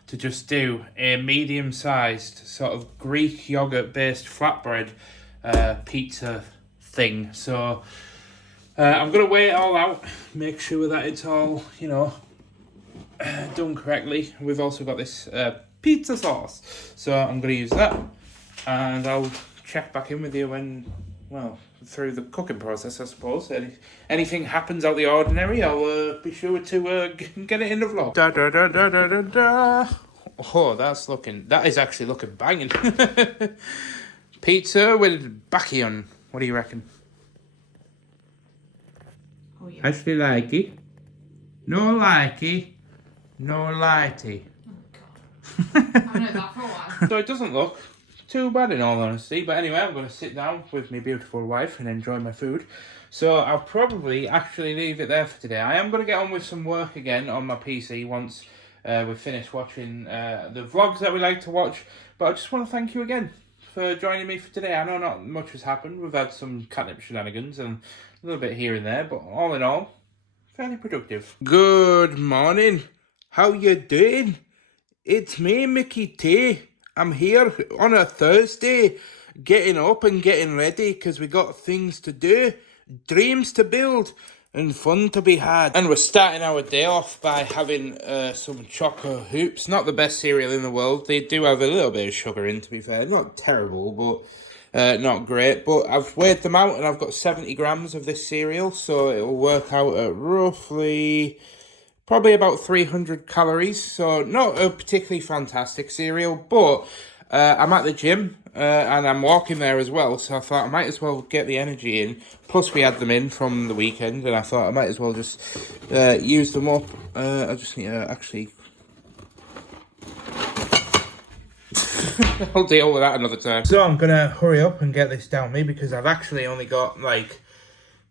to just do a medium-sized sort of Greek yogurt-based flatbread pizza thing. So I'm going to weigh it all out, make sure that it's all, you know, done correctly. We've also got this pizza sauce, so I'm going to use that, and I'll check back in with you when, well, through the cooking process, I suppose. Anything happens out the ordinary, I'll be sure to get it in the vlog. Da, da, da, da, da, da, da. Oh, that is actually looking banging. Pizza with baccy on. What do you reckon? Oh, yeah. Actually like it. No likey. No lighty. Oh, God. I've known that for a while. So it doesn't look too bad in all honesty, but anyway, I'm going to sit down with my beautiful wife and enjoy my food. So I'll probably actually leave it there for today. I am going to get on with some work again on my PC once we've finished watching the vlogs that we like to watch. But I just want to thank you again for joining me for today. I know not much has happened. We've had some Katnipp shenanigans and a little bit here and there, but all in all, fairly productive. Good morning. How you doing? It's me, Mickey T. I'm here on a Thursday, getting up and getting ready because we got things to do, dreams to build, and fun to be had. And we're starting our day off by having some Choco Hoops. Not the best cereal in the world. They do have a little bit of sugar in, to be fair. Not terrible, but not great. But I've weighed them out and I've got 70 grams of this cereal, so it'll work out at roughly probably about 300 calories, so not a particularly fantastic cereal, but I'm at the gym and I'm walking there as well, so I thought I might as well get the energy in. Plus we had them in from the weekend, and I thought I might as well just use them up. I just need to actually... I'll deal with that another time. So I'm going to hurry up and get this down me, because I've actually only got like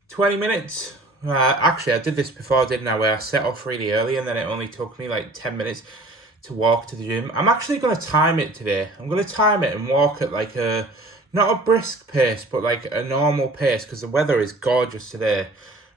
20 minutes. Actually, I did this before, didn't I, where I set off really early and then it only took me like 10 minutes to walk to the gym. I'm actually going to time it today. I'm going to time it and walk at like a, not a brisk pace, but like a normal pace, because the weather is gorgeous today.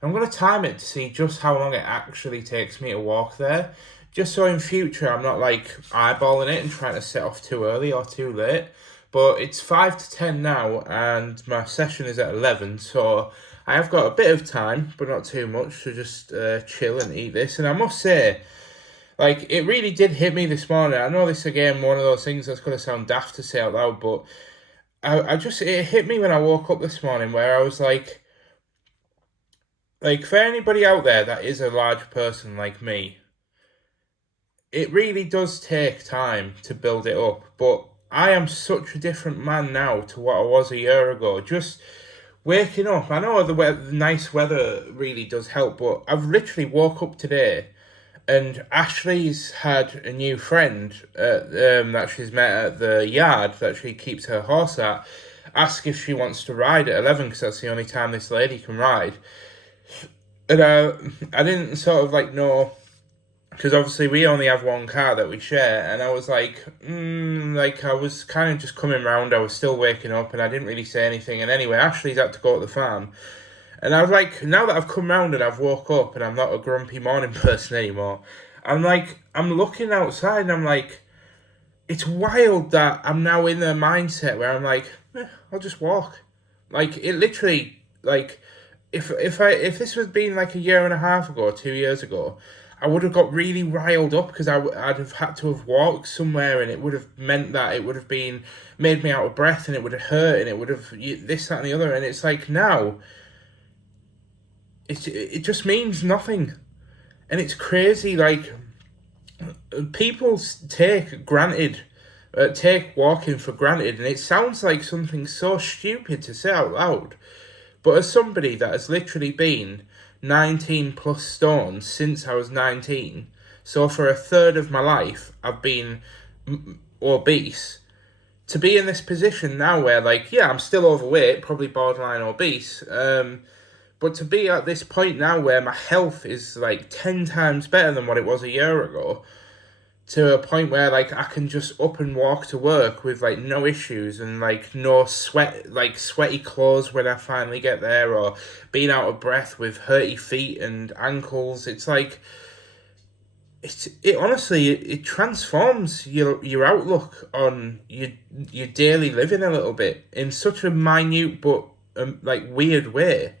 I'm going to time it to see just how long it actually takes me to walk there, just so in future I'm not like eyeballing it and trying to set off too early or too late. But it's 5 to 10 now and my session is at 11, so I have got a bit of time, but not too much, to just chill and eat this. And I must say, like, it really did hit me this morning. I know this, again, one of those things that's going to sound daft to say out loud, but it hit me when I woke up this morning, where I was like, for anybody out there that is a large person like me, it really does take time to build it up. But I am such a different man now to what I was a year ago. Just waking up, I know the nice weather really does help, but I've literally woke up today and Ashley's had a new friend that she's met at the yard that she keeps her horse at, ask if she wants to ride at 11, because that's the only time this lady can ride. And I didn't sort of like know because obviously we only have one car that we share, and I was like, I was kind of just coming round, I was still waking up, and I didn't really say anything, and anyway, Ashley's had to go to the farm, and I was like, now that I've come round and I've woke up, and I'm not a grumpy morning person anymore, I'm looking outside, and I'm like, it's wild that I'm now in the mindset where I'm like, I'll just walk. Like, it literally, like, if this was been like a year and a half ago, 2 years ago, I would have got really riled up because I'd have had to have walked somewhere, and it would have meant that it would have been made me out of breath, and it would have hurt, and it would have this, that, and the other. And it's like now, it just means nothing, and it's crazy. Like, people take walking for granted, and it sounds like something so stupid to say out loud. But as somebody that has literally been 19 plus stone since I was 19, so for a third of my life I've been obese, to be in this position now where, like, yeah, I'm still overweight, probably borderline obese, but to be at this point now where my health is like 10 times better than what it was a year ago, to a point where, like, I can just up and walk to work with, like, no issues, and, like, no sweat, like, sweaty clothes when I finally get there, or being out of breath with hurty feet and ankles. It's like, it honestly, it transforms your outlook on your daily living a little bit in such a minute but like weird way.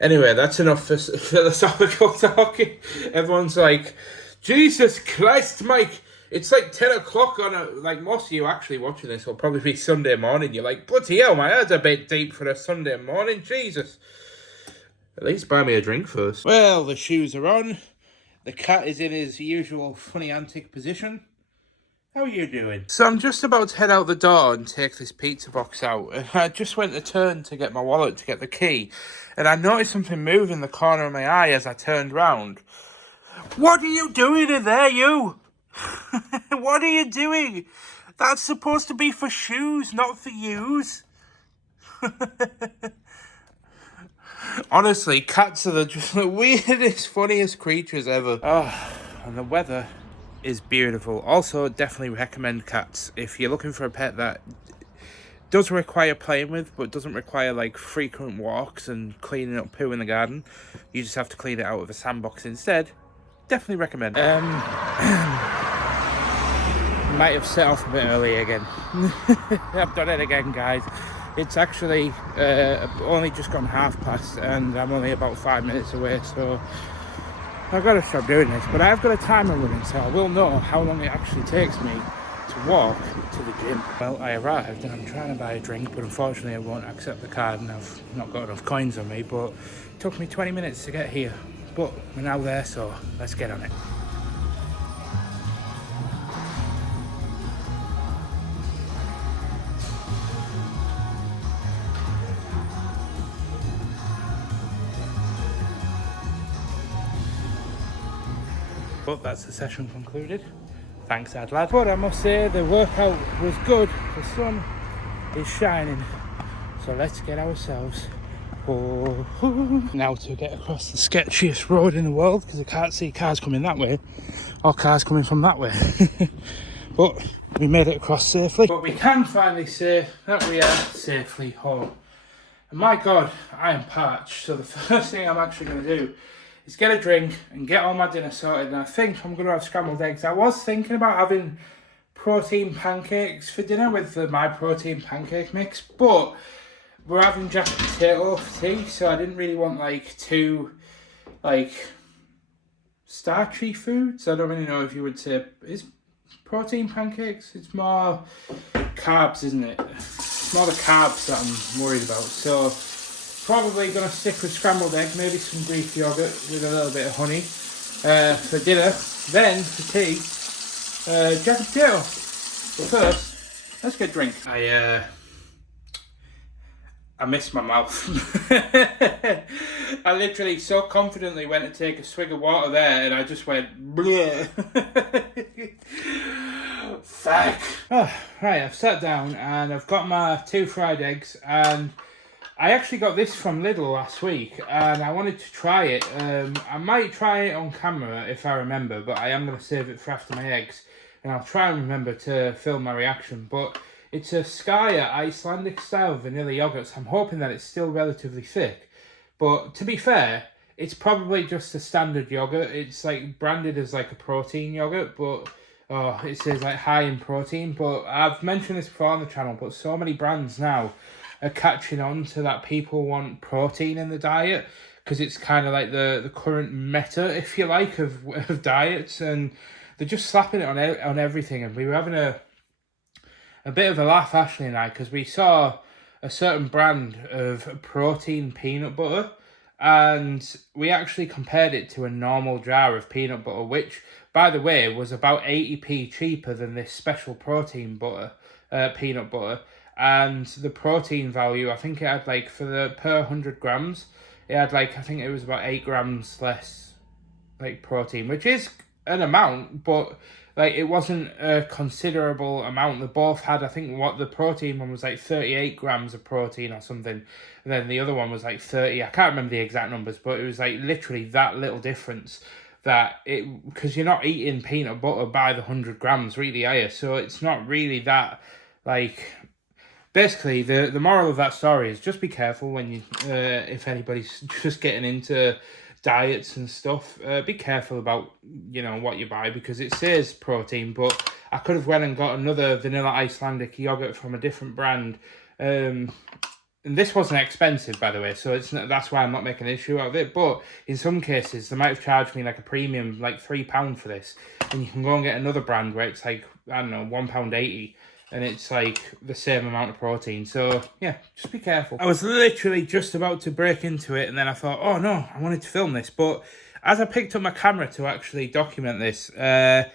Anyway, that's enough philosophical talking. Everyone's like, Jesus Christ, Mike, it's like 10 o'clock on like, most of you actually watching this will probably be Sunday morning. You're like, bloody hell, my head's a bit deep for a Sunday morning, Jesus. At least buy me a drink first. Well, the shoes are on. The cat is in his usual funny antic position. How are you doing? So I'm just about to head out the door and take this pizza box out. And I just went to turn to get my wallet to get the key. And I noticed something move in the corner of my eye as I turned round. What are you doing in there, you? What are you doing? That's supposed to be for shoes, not for yous. Honestly, cats are just the weirdest, funniest creatures ever. Oh, and the weather is beautiful. Also, definitely recommend cats. If you're looking for a pet that does require playing with, but doesn't require, like, frequent walks and cleaning up poo in the garden, you just have to clean it out with a sandbox instead. Definitely recommend. Might have set off a bit early again. I've done it again, guys. It's actually only just gone past, and I'm only about 5 minutes away, so I've got to stop doing this. But I've got a timer running, so I will know how long it actually takes me to walk to the gym. Well, I arrived and I'm trying to buy a drink, but unfortunately I won't accept the card and I've not got enough coins on me. But it took me 20 minutes to get here, but we're now there, so let's get on it. But that's the session concluded. Thanks, Adlad. But I must say the workout was good. The sun is shining. So let's get ourselves now to get across the sketchiest road in the world, because I can't see cars coming that way or cars coming from that way. But we made it across safely. But we can finally say that we are safely home. And my God, I am parched. So the first thing I'm actually going to do is get a drink and get all my dinner sorted, and I think I'm going to have scrambled eggs. I was thinking about having protein pancakes for dinner with my protein pancake mix, but we're having jacket potato for tea, so I didn't really want like too starchy foods. I don't really know if you would say, is protein pancakes? It's more carbs, isn't it? It's more the carbs that I'm worried about, so probably going to stick with scrambled egg, maybe some Greek yogurt with a little bit of honey for dinner. Then for tea, jacket potato. But first, let's get a drink. I missed my mouth. I literally so confidently went to take a swig of water there, and I just went bleh. Fuck. Oh, right, I've sat down and I've got my 2 fried eggs, and I actually got this from Lidl last week, and I wanted to try it. I might try it on camera if I remember, but I am going to save it for after my eggs, and I'll try and remember to film my reaction. But it's a Skya Icelandic style vanilla yogurt, so I'm hoping that it's still relatively thick. But to be fair, it's probably just a standard yogurt. It's like branded as like a protein yogurt, but it says like high in protein. But I've mentioned this before on the channel, but so many brands now are catching on to that people want protein in the diet, because it's kind of like the current meta, if you like, of diets, and they're just slapping it on everything. And we were having a bit of a laugh, Ashley and I, because we saw a certain brand of protein peanut butter, and we actually compared it to a normal jar of peanut butter, which, by the way, was about 80p cheaper than this special protein butter, peanut butter. And the protein value, I think it had like, for the per 100 grams, it had like, I think it was about 8 grams less like protein, which is an amount, but like it wasn't a considerable amount. They both had, I think, what the protein one was like 38 grams of protein or something, and then the other one was like 30. I can't remember the exact numbers, but it was like literally that little difference, that it, because you're not eating peanut butter by the 100 grams really, are you? So it's not really that, like, basically the moral of that story is just be careful when you if anybody's just getting into diets and stuff, be careful about, you know, what you buy, because it says protein, but I could have went and got another vanilla Icelandic yogurt from a different brand, and this wasn't expensive, by the way, so it's not, that's why I'm not making an issue out of it. But in some cases they might have charged me like a premium, like £3 for this, and you can go and get another brand where it's like, I don't know, £1.80, and it's like the same amount of protein. So yeah, just be careful. I was literally just about to break into it, and then I thought, oh no, I wanted to film this. But as I picked up my camera to actually document this, yeah,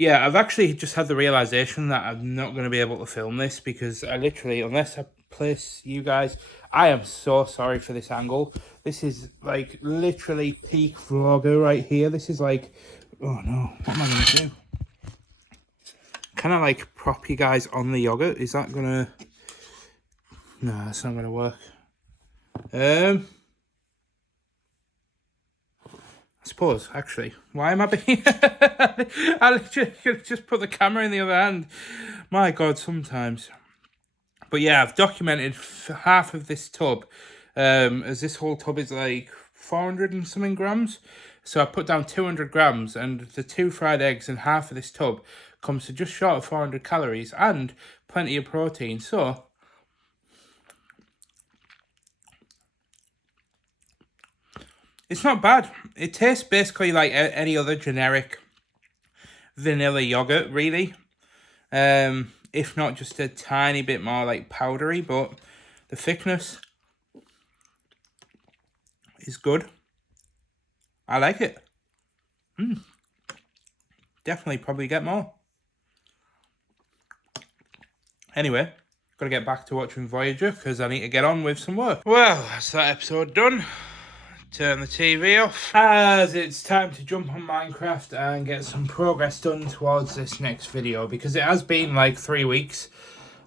I've actually just had the realization that I'm not going to be able to film this, because I literally, unless I place you guys, I am so sorry for this angle. This is like literally peak vlogger right here. This is like, oh no, what am I going to do? Can I like prop you guys on the yogurt? Is that gonna... No, that's not gonna work. I suppose, actually, why am I being... I literally could have just put the camera in the other hand. My God, sometimes. But yeah, I've documented half of this tub, as this whole tub is like 400 and something grams. So I put down 200 grams, and the 2 fried eggs and half of this tub comes to just short of 400 calories and plenty of protein. So it's not bad. It tastes basically like any other generic vanilla yogurt, really. If not just a tiny bit more like powdery, but the thickness is good. I like it. Definitely probably get more. Anyway, got to get back to watching Voyager, because I need to get on with some work. Well, that's that episode done. Turn the TV off, as it's time to jump on Minecraft and get some progress done towards this next video, because it has been like 3 weeks.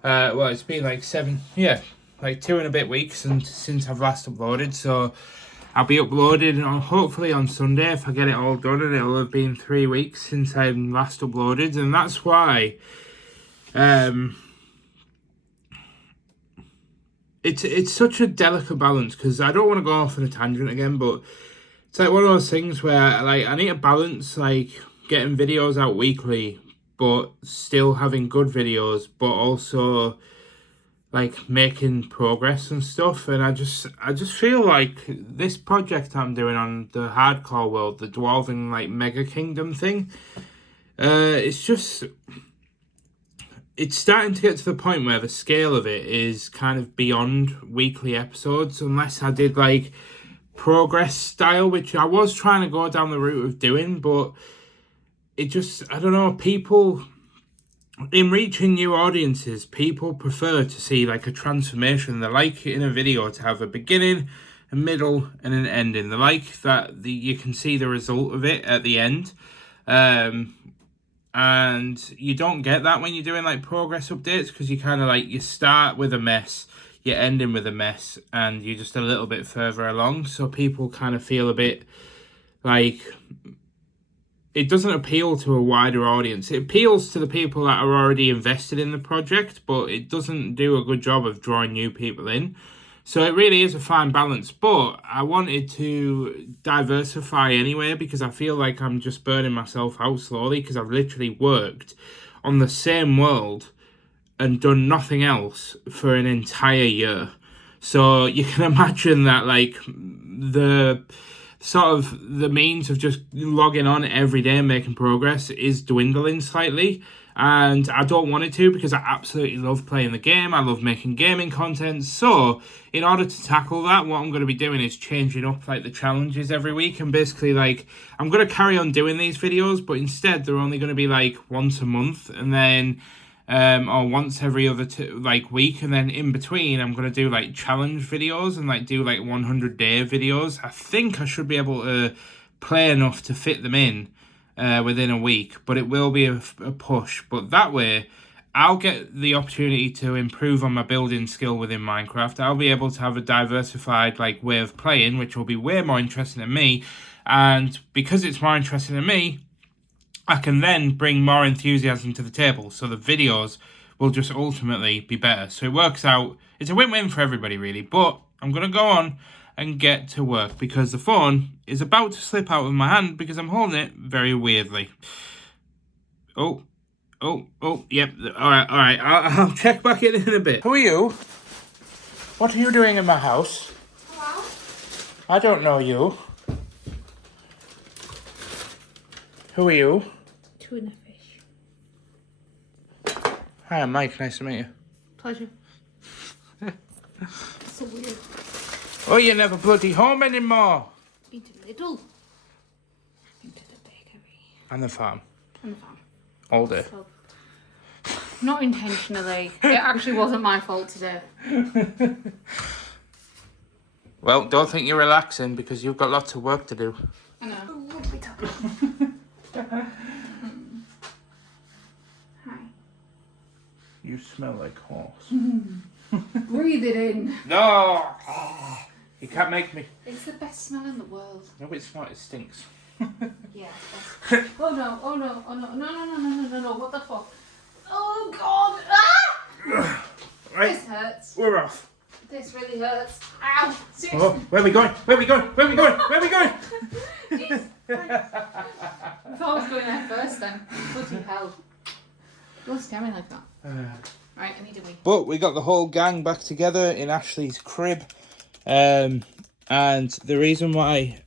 Well, it's been like 7, yeah, like 2 and a bit weeks since I've last uploaded, so I'll be uploaded hopefully on Sunday if I get it all done, and it'll have been 3 weeks since I last uploaded, and that's why it's such a delicate balance, because I don't want to go off on a tangent again, but it's like one of those things where like I need to balance like getting videos out weekly but still having good videos, but also like making progress and stuff. And I just feel like this project I'm doing on the hardcore world, the Dwarven like Mega Kingdom thing, it's starting to get to the point where the scale of it is kind of beyond weekly episodes, unless I did like progress style, which I was trying to go down the route of doing, but it just, I don't know, people, in reaching new audiences, people prefer to see like a transformation. They like in a video to have a beginning, a middle, and an ending. They like that you can see the result of it at the end. And you don't get that when you're doing like progress updates, because you kind of like, you start with a mess, you're ending with a mess and you're just a little bit further along. So people kind of feel a bit like it doesn't appeal to a wider audience. It appeals to the people that are already invested in the project, but it doesn't do a good job of drawing new people in. So it really is a fine balance. But I wanted to diversify anyway, because I feel like I'm just burning myself out slowly, because I've literally worked on the same world and done nothing else for an entire year. So you can imagine that, like, the means of just logging on every day and making progress is dwindling slightly. And I don't want it to, because I absolutely love playing the game. I love making gaming content. So in order to tackle that, what I'm going to be doing is changing up like the challenges every week. And basically, like, I'm going to carry on doing these videos, but instead they're only going to be like once a month, and then or once every other week, and then in between I'm going to do like challenge videos and like do like 100-day videos. I think I should be able to play enough to fit them in within a week, but it will be a push. But that way I'll get the opportunity to improve on my building skill within Minecraft. I'll be able to have a diversified like way of playing, which will be way more interesting than me. And because it's more interesting than me, I can then bring more enthusiasm to the table, so the videos will just ultimately be better. So it works out. It's a win-win for everybody, really. But I'm going to go on and get to work, because the phone is about to slip out of my hand because I'm holding it very weirdly. Oh, yep. All right. I'll check back in a bit. Who are you? What are you doing in my house? Hello? I don't know you. Who are you? Tuna fish. Hi, I'm Mike. Nice to meet you. Pleasure. So weird. Oh, you're never bloody home anymore. Been to Lidl. Been to the bakery. And the farm. And the farm. All day. So, not intentionally. It actually wasn't my fault today. Well, don't think you're relaxing, because you've got lots of work to do. I know. Oh, lovely top. Hi. You smell like horse. Breathe it in. No! You can't make me. It's the best smell in the world. No, it's not. It stinks. Yeah. Oh no, no. What the fuck? Oh god! Ah! Right, This hurts. we're off. This really hurts. Ow! Seriously. Oh, where are we going? Where are we going? Where are we going? Where are we going? Jeez. I thought I was going there first then. Bloody hell. Don't scare me like that. Right, I need a wee. But we got the whole gang back together in Ashley's crib. And the reason why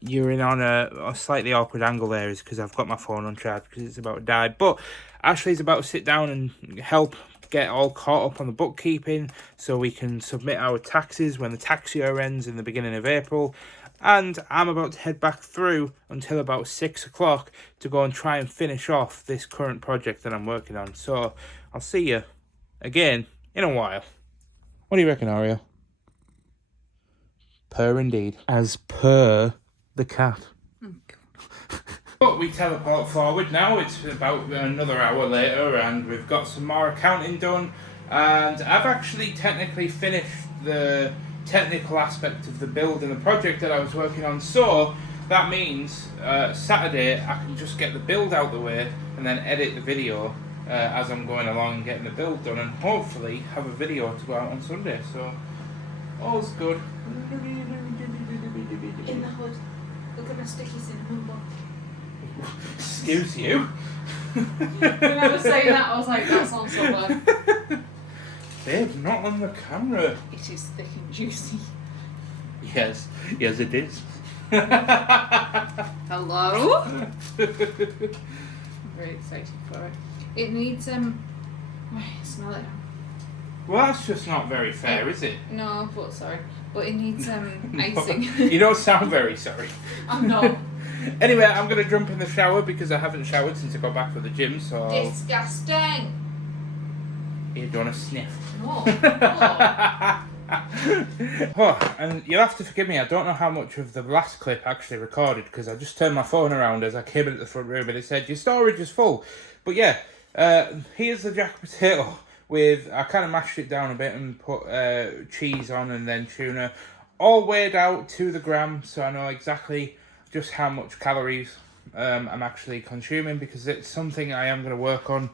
you're in on a slightly awkward angle there is because I've got my phone on charge because it's about to die. But Ashley's about to sit down and help get all caught up on the bookkeeping so we can submit our taxes when the tax year ends in the beginning of April. And I'm about to head back through until about 6 o'clock to go and try and finish off this current project that I'm working on. So I'll see you again in a while. What do you reckon, Ario? Per indeed. As per the cat. But we teleport forward now. It's about another hour later, and we've got some more accounting done. And I've actually technically finished the technical aspect of the build and the project that I was working on. So that means Saturday I can just get the build out the way and then edit the video as I'm going along and getting the build done, and hopefully have a video to go out on Sunday. So all's good. In the hood. Look at my sticky cinnamon bun. Excuse you. When I was saying that, I was like, that sounds so bad. Babe, not on the camera. It is thick and juicy. Yes, it is. Hello? I'm very excited for it. It needs, smell it. Well, that's just not very fair, is it? No, but sorry. But it needs, icing. You don't sound very sorry. I'm not. Anyway, I'm going to jump in the shower because I haven't showered since I got back from the gym, so... Disgusting. Here, do you want to sniff? No. Oh, and you'll have to forgive me, I don't know how much of the last clip actually recorded because I just turned my phone around as I came into the front room and it said, your storage is full. But yeah, here's the jack potato I kind of mashed it down a bit and put cheese on and then tuna, all weighed out to the gram, so I know exactly just how much calories I'm actually consuming, because it's something I am going to work on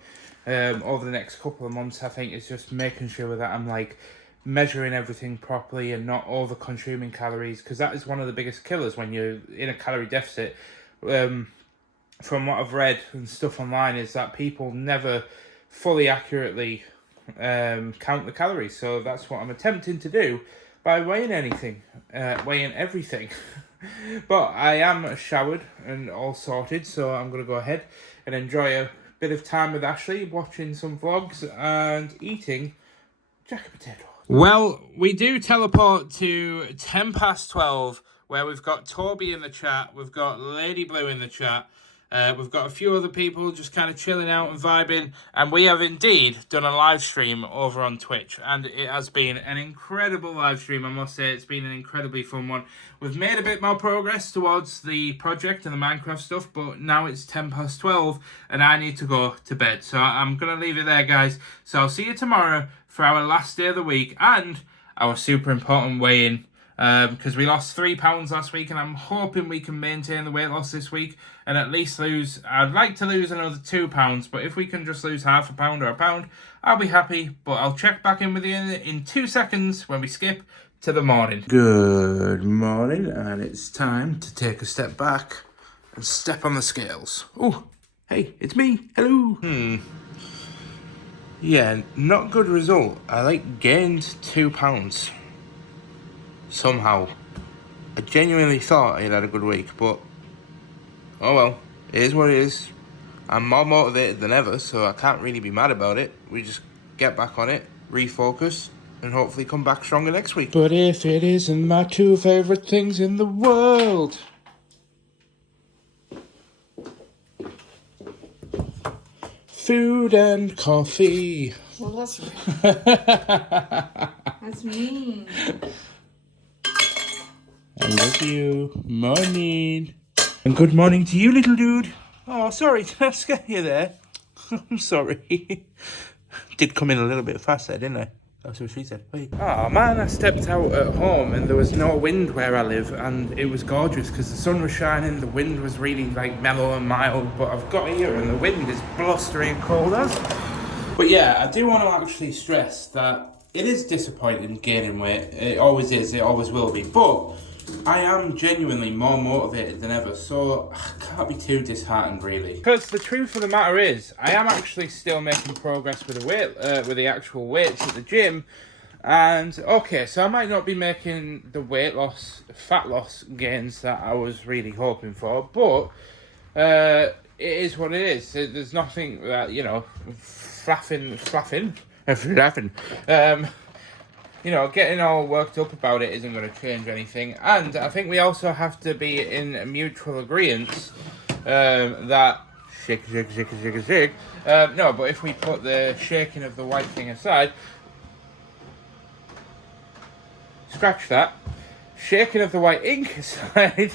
over the next couple of months. I think it's just making sure that I'm like measuring everything properly and not over consuming calories, because that is one of the biggest killers when you're in a calorie deficit. From what I've read and stuff online, is that people never fully accurately count the calories. So that's what I'm attempting to do by weighing everything. But I am showered and all sorted, so I'm going to go ahead and enjoy a bit of time with Ashley, watching some vlogs and eating jacket potato. Well, we do teleport to 12:10, where we've got Toby in the chat, we've got Lady Blue in the chat, we've got a few other people just kind of chilling out and vibing, and we have indeed done a live stream over on Twitch, and it has been an incredible live stream, I must say. It's been an incredibly fun one. We've made a bit more progress towards the project and the Minecraft stuff, but now it's 12:10, and I need to go to bed, so I'm going to leave it there, guys. So I'll see you tomorrow for our last day of the week, and our super important weigh-in, because we lost £3 last week, and I'm hoping we can maintain the weight loss this week and at least lose. I'd like to lose another £2, but if we can just lose half a pound or a pound, I'll be happy. But I'll check back in with you in 2 seconds when we skip to the morning. Good morning, and it's time to take a step back and step on the scales. Oh, hey, it's me. Hello. Yeah, not good result. I gained £2 somehow. I genuinely thought I had a good week, but oh well, it is what it is. I'm more motivated than ever, so I can't really be mad about it. We just get back on it, refocus, and hopefully come back stronger next week. But if it isn't my 2 favourite things in the world. Food and coffee. Well, that's that's mean. I love you. Morning. And good morning to you, little dude. Oh, sorry, did I scare you there? I'm sorry. Did come in a little bit fast there, didn't I? That's what she said. Wait. Oh man, I stepped out at home and there was no wind where I live, and it was gorgeous because the sun was shining, the wind was really mellow and mild, but I've got here and the wind is blustery and cold as. But yeah, I do want to actually stress that it is disappointing gaining weight. It always is, it always will be, but I am genuinely more motivated than ever, so I can't be too disheartened really. Because the truth of the matter is, I am actually still making progress with the actual weights at the gym, and okay, so I might not be making the fat loss gains that I was really hoping for, but it is what it is. There's nothing that, flapping. Getting all worked up about it isn't going to change anything. And I think we also have to be in a mutual agreement that shake. No, but if we put the shaking of the white thing aside, scratch that. Shaking of the white ink aside,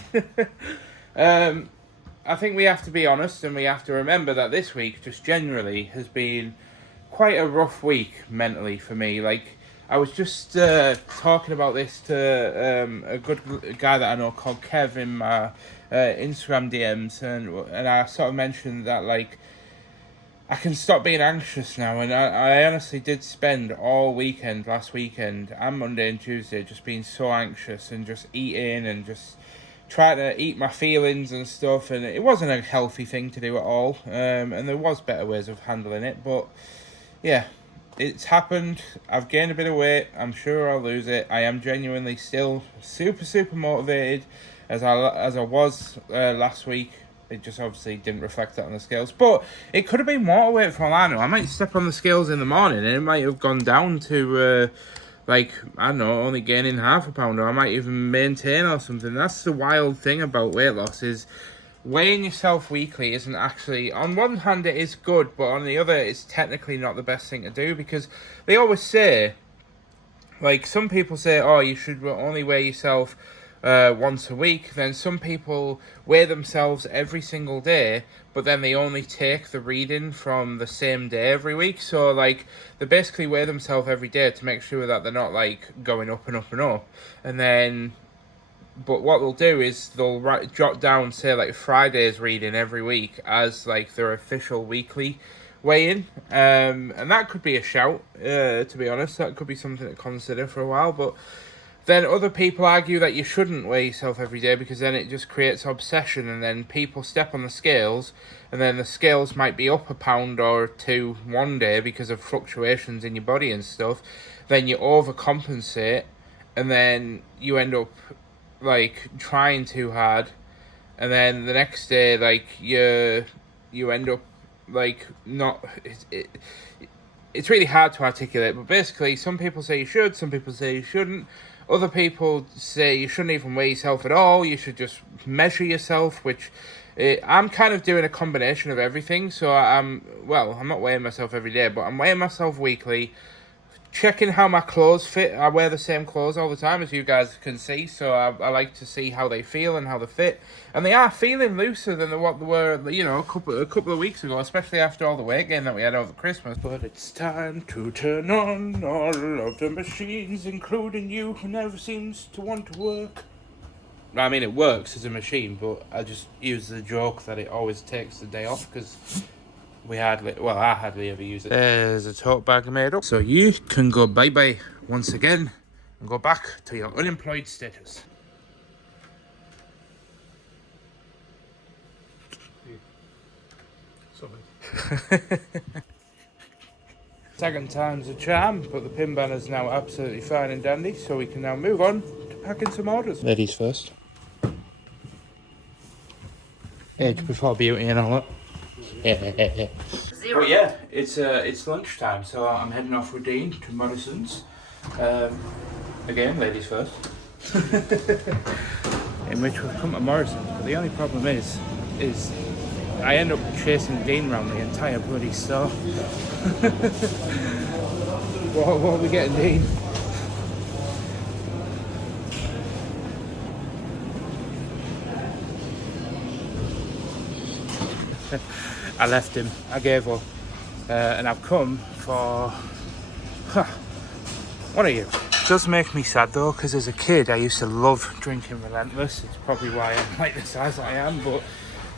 I think we have to be honest, and we have to remember that this week just generally has been quite a rough week mentally for me. I was just talking about this to a good guy that I know called Kev in my Instagram DMs, and I sort of mentioned that I can stop being anxious now, and I honestly did spend all last weekend and Monday and Tuesday just being so anxious and just eating and just trying to eat my feelings and stuff, and it wasn't a healthy thing to do at all, and there was better ways of handling it, but yeah. It's happened. I've gained a bit of weight. I'm sure I'll lose it. I am genuinely still super motivated as I was last week. It just obviously didn't reflect that on the scales. But it could have been more weight for all I know. I might step on the scales in the morning and it might have gone down to, I don't know, only gaining half a pound. Or I might even maintain or something. That's the wild thing about weight loss is weighing yourself weekly isn't actually, on one hand it is good, but on the other it's technically not the best thing to do, because they always say, some people say, oh, you should only weigh yourself once a week, then some people weigh themselves every single day, but then they only take the reading from the same day every week. So like they basically weigh themselves every day to make sure that they're not like going up and up and up. And then, but what they'll do is they'll jot down, say, like Friday's reading every week as like their official weekly weigh-in, and that could be a shout. To be honest, that could be something to consider for a while. But then other people argue that you shouldn't weigh yourself every day because then it just creates obsession, and then people step on the scales, and then the scales might be up a pound or two one day because of fluctuations in your body and stuff. Then you overcompensate, and then you end up like trying too hard, and then the next day like you end up like not it's really hard to articulate, but basically some people say you should, some people say you shouldn't, other people say you shouldn't even weigh yourself at all, you should just measure yourself, which I'm kind of doing a combination of everything. So I'm not weighing myself every day, but I'm weighing myself weekly, checking how my clothes fit. I wear the same clothes all the time, as you guys can see, so I like to see how they feel and how they fit. And they are feeling looser than what they were, a couple of weeks ago, especially after all the weight gain that we had over Christmas. But it's time to turn on all of the machines, including you, who never seems to want to work. I mean, it works as a machine, but I just use the joke that it always takes the day off, because I hardly ever use it. There's a tote bag made up. So you can go bye-bye once again and go back to your unemployed status. Second time's a charm, but the pin banner's now absolutely fine and dandy, so we can now move on to packing some orders. Ladies first. Age before beauty and all that. But yeah, it's lunchtime, so I'm heading off with Dean to Morrison's. Again, ladies first. In which we've come to Morrison's, but the only problem is I end up chasing Dean around the entire bloody store. What are we getting, Dean? I left him, I gave up, and I've come for... What are you? It does make me sad though, because as a kid I used to love drinking Relentless. It's probably why I'm like the size I am, but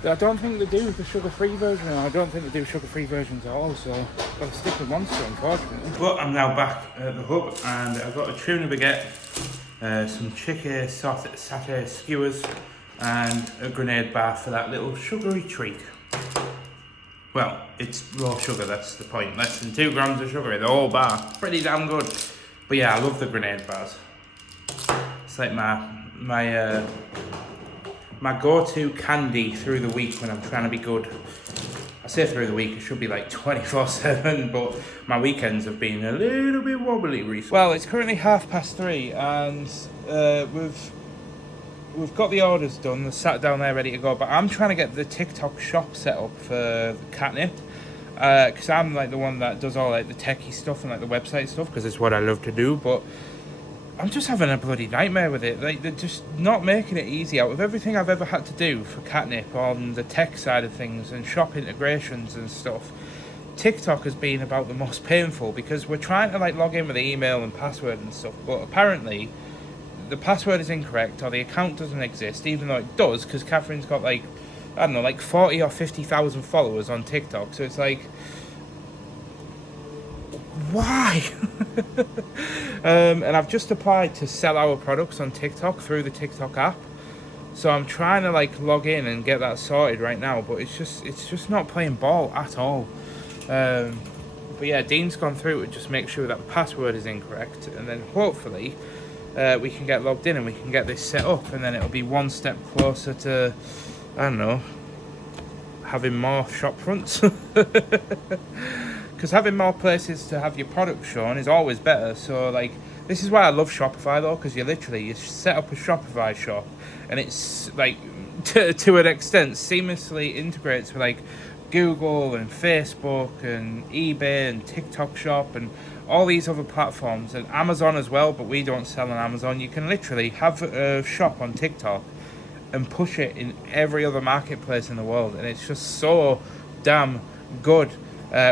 I don't think they do the sugar-free version, I don't think they do sugar-free versions at all, so I've got to stick with Monster, unfortunately. But I'm now back at the hub, and I've got a tuna baguette, some chicken satay skewers, and a grenade bar for that little sugary treat. Well, it's low sugar, that's the point. Less than 2 grams of sugar in the whole bar. Pretty damn good. But yeah, I love the grenade bars. It's like my go-to candy through the week when I'm trying to be good. I say through the week, it should be like 24/7, but my weekends have been a little bit wobbly recently. Well, it's currently 3:30, and we've got the orders done. They're sat down there ready to go, but I'm trying to get the TikTok shop set up for Katnipp, because I'm like the one that does all like the techie stuff and like the website stuff, because it's what I love to do. But I'm just having a bloody nightmare with it. Like, they're just not making it easy. Out of everything I've ever had to do for Katnipp on the tech side of things and shop integrations and stuff, TikTok has been about the most painful, because we're trying to like log in with the email and password and stuff, but apparently the password is incorrect or the account doesn't exist, even though it does, because Catherine's got like, I don't know, like 40 or 50,000 followers on TikTok. So it's like, why? And I've just applied to sell our products on TikTok through the TikTok app. So I'm trying to like log in and get that sorted right now, but it's just not playing ball at all. But yeah, Dean's gone through it, just make sure that the password is incorrect, and then hopefully we can get logged in and we can get this set up, and then it'll be one step closer to, I don't know, having more shop fronts. Because having more places to have your product shown is always better. So like, this is why I love Shopify though, because you set up a Shopify shop, and it's like to an extent seamlessly integrates with like Google and Facebook and eBay and TikTok Shop and all these other platforms and Amazon as well, but we don't sell on Amazon. You can literally have a shop on TikTok and push it in every other marketplace in the world, and it's just so damn good.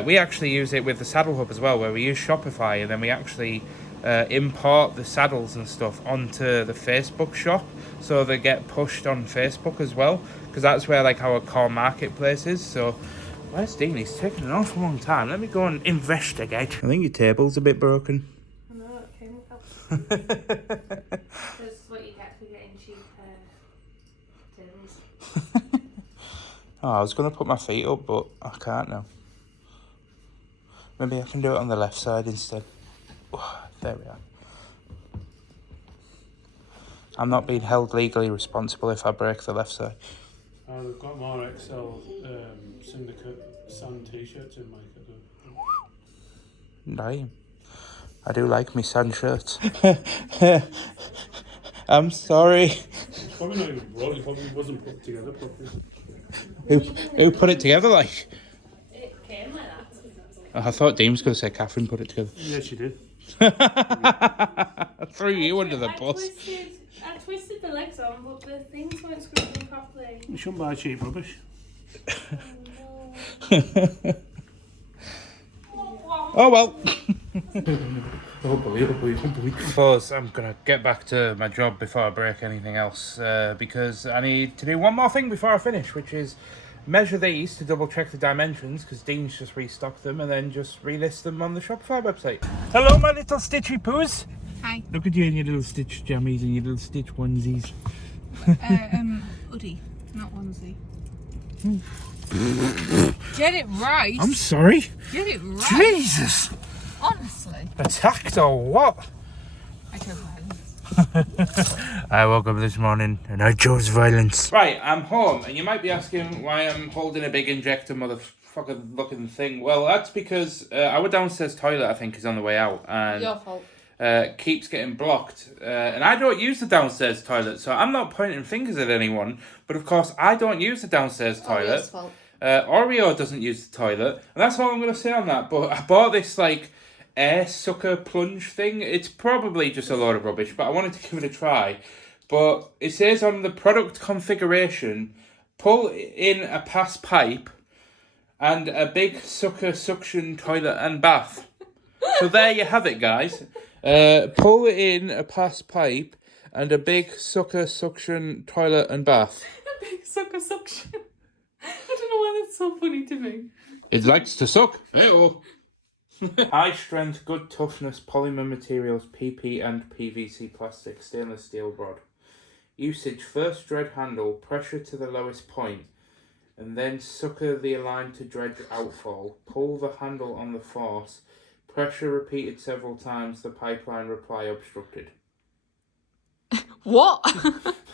We actually use it with the Saddle Hub as well, where we use Shopify and then we actually import the saddles and stuff onto the Facebook shop, so they get pushed on Facebook as well, because that's where like our core marketplace is. So where's Dean? He's taking an awful long time. Let me go and investigate. I think your table's a bit broken. I know, it came with help. That's what you get for getting cheap tables. Oh, I was going to put my feet up, but I can't now. Maybe I can do it on the left side instead. There we are. I'm not being held legally responsible if I break the left side. They've got more XL syndicate sand t-shirts in, Mike. Damn. I do like me sand shirts. I'm sorry. It's probably not even brought, it probably wasn't put together properly. Who put it together like? It came like that. I thought Dean was going to say Catherine put it together. Yeah, she did. I threw you under the bus. I twisted the legs on, but the things weren't screwed in properly. You shouldn't buy cheap rubbish. Oh well. Unbelievable. Suppose I'm going to get back to my job before I break anything else, because I need to do one more thing before I finish, which is measure these to double check the dimensions, because Dean's just restocked them, and then just relist them on the Shopify website. Hello, my little stitchy poos. Hi. Look at you in your little stitch jammies and your little stitch onesies. Hoodie, not onesie. Get it right. I'm sorry. Get it right. Jesus. Honestly. Attacked or what? I chose violence. I woke up this morning and I chose violence. Right, I'm home, and you might be asking why I'm holding a big injector motherfucker looking thing. Well, that's because our downstairs toilet, I think, is on the way out, and Your fault. keeps getting blocked. And I don't use the downstairs toilet, so I'm not pointing fingers at anyone. But of course, I don't use the downstairs toilet. Orio's fault. Oreo doesn't use the toilet, and that's all I'm going to say on that. But I bought this, like, air sucker plunge thing. It's probably just a load of rubbish, but I wanted to give it a try. But it says on the product configuration, pull in a pass pipe and a big sucker suction toilet and bath. So there you have it, guys. Pull in a pass pipe and a big sucker suction toilet and bath. A big sucker suction. I don't know why that's so funny to me. It likes to suck. Hey-oh. High strength, good toughness, polymer materials, PP and PVC plastic, stainless steel rod. Usage: first dredge handle, pressure to the lowest point, and then sucker the align to dredge outfall. Pull the handle on the force. Pressure repeated several times, the pipeline reply obstructed. What?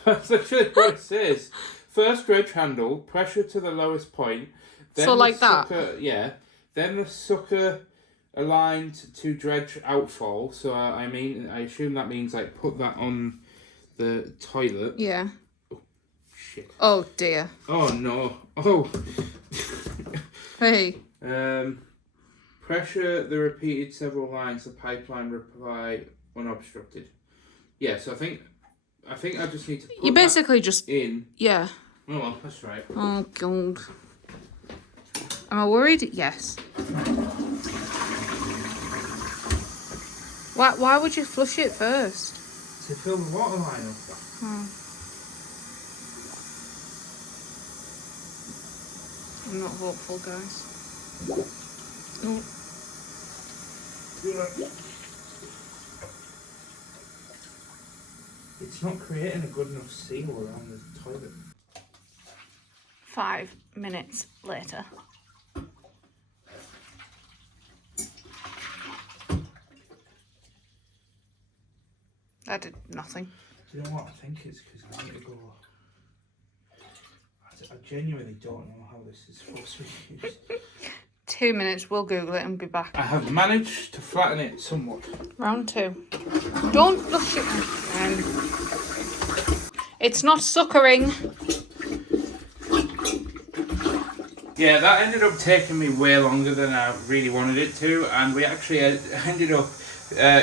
That's actually what it says. First dredge handle, pressure to the lowest point. Then So like the sucker, yeah. Then the sucker aligned to dredge outfall. So I assume that means like put that on the toilet. Yeah. Shit. Oh dear. Oh no. Oh. Hey. Pressure the repeated several lines, the pipeline reply unobstructed. Yeah, so I think I just need to put You basically just in. yeah. Oh well, that's right. Oh god. Am I worried? Yes. Why would you flush it first? To fill the water line up. I'm not hopeful, guys. Oh. It's not creating a good enough seal around the toilet. 5 minutes later. That did nothing. Do you know what? I think it's because I need to go. I genuinely don't know how this is supposed to be used. 2 minutes, we'll Google it and be back. I have managed to flatten it somewhat. Round 2. Don't flush it again. It's not suckering. Yeah, that ended up taking me way longer than I really wanted it to, and we actually ended up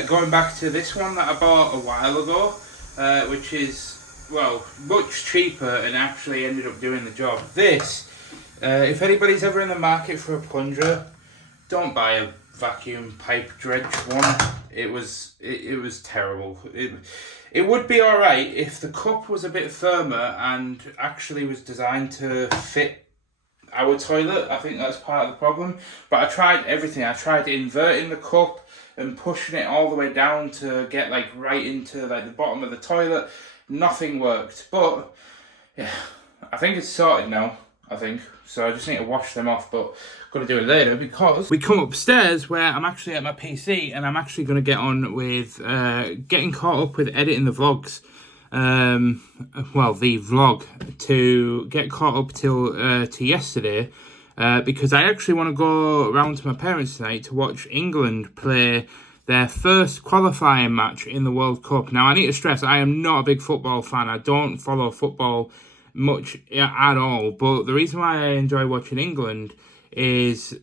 going back to this one that I bought a while ago, which is, well, much cheaper and actually ended up doing the job. This, if anybody's ever in the market for a plunger, don't buy a vacuum pipe dredge one. It was terrible. It would be alright if the cup was a bit firmer and actually was designed to fit our toilet. I think that's part of the problem. But I tried everything. I tried inverting the cup and pushing it all the way down to get like right into like the bottom of the toilet. Nothing worked. But yeah, I think it's sorted now. I think so. I just need to wash them off, but I'm gonna do it later because we come upstairs where I'm actually at my PC and I'm actually gonna get on with getting caught up with editing the vlogs. Well, the vlog to get caught up to yesterday, because I actually want to go around to my parents tonight to watch England play their first qualifying match in the World Cup. Now, I need to stress, I am not a big football fan. I don't follow football much at all, but the reason why I enjoy watching England is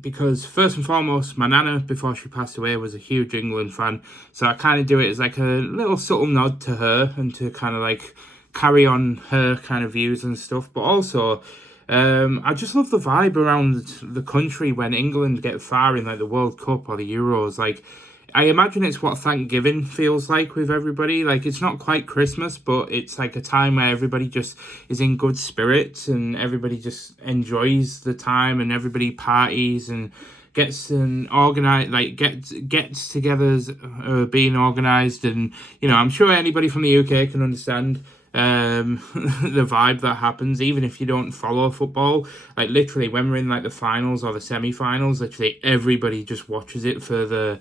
because first and foremost, my nana, before she passed away, was a huge England fan, so I kind of do it as like a little subtle nod to her and to kind of like carry on her kind of views and stuff. But also I just love the vibe around the country when England get far in like the World Cup or the Euros. Like, I imagine it's what Thanksgiving feels like with everybody. Like, it's not quite Christmas, but it's like a time where everybody just is in good spirits and everybody just enjoys the time and everybody parties and gets an organized, like gets togethers being organized. And, you know, I'm sure anybody from the UK can understand the vibe that happens, even if you don't follow football. Like, literally, when we're in like the finals or the semi-finals, literally everybody just watches it for the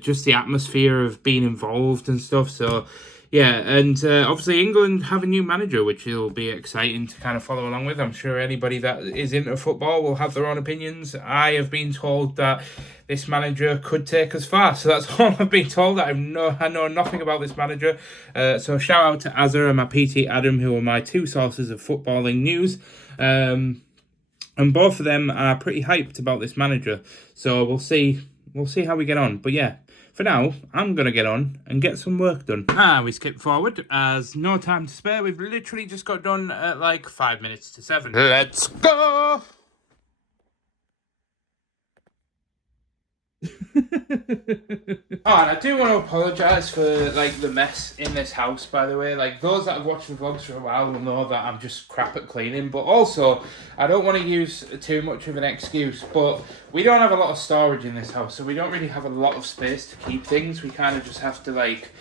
just the atmosphere of being involved and stuff. So yeah, and obviously England have a new manager, which will be exciting to kind of follow along with. I'm sure anybody that is into football will have their own opinions. I have been told that this manager could take us far, so that's all I've been told. I know nothing about this manager. So shout out to Azza and my PT Adam, who are my two sources of footballing news. And both of them are pretty hyped about this manager. So we'll see how we get on. But yeah, for now, I'm going to get on and get some work done. We skip forward as no time to spare. We've literally just got done at like 5 minutes to 7. Let's go! Oh, and I do want to apologise for like the mess in this house, by the way. Like, those that have watched the vlogs for a while will know that I'm just crap at cleaning. But also, I don't want to use too much of an excuse, but we don't have a lot of storage in this house, so we don't really have a lot of space to keep things. We kind of just have to like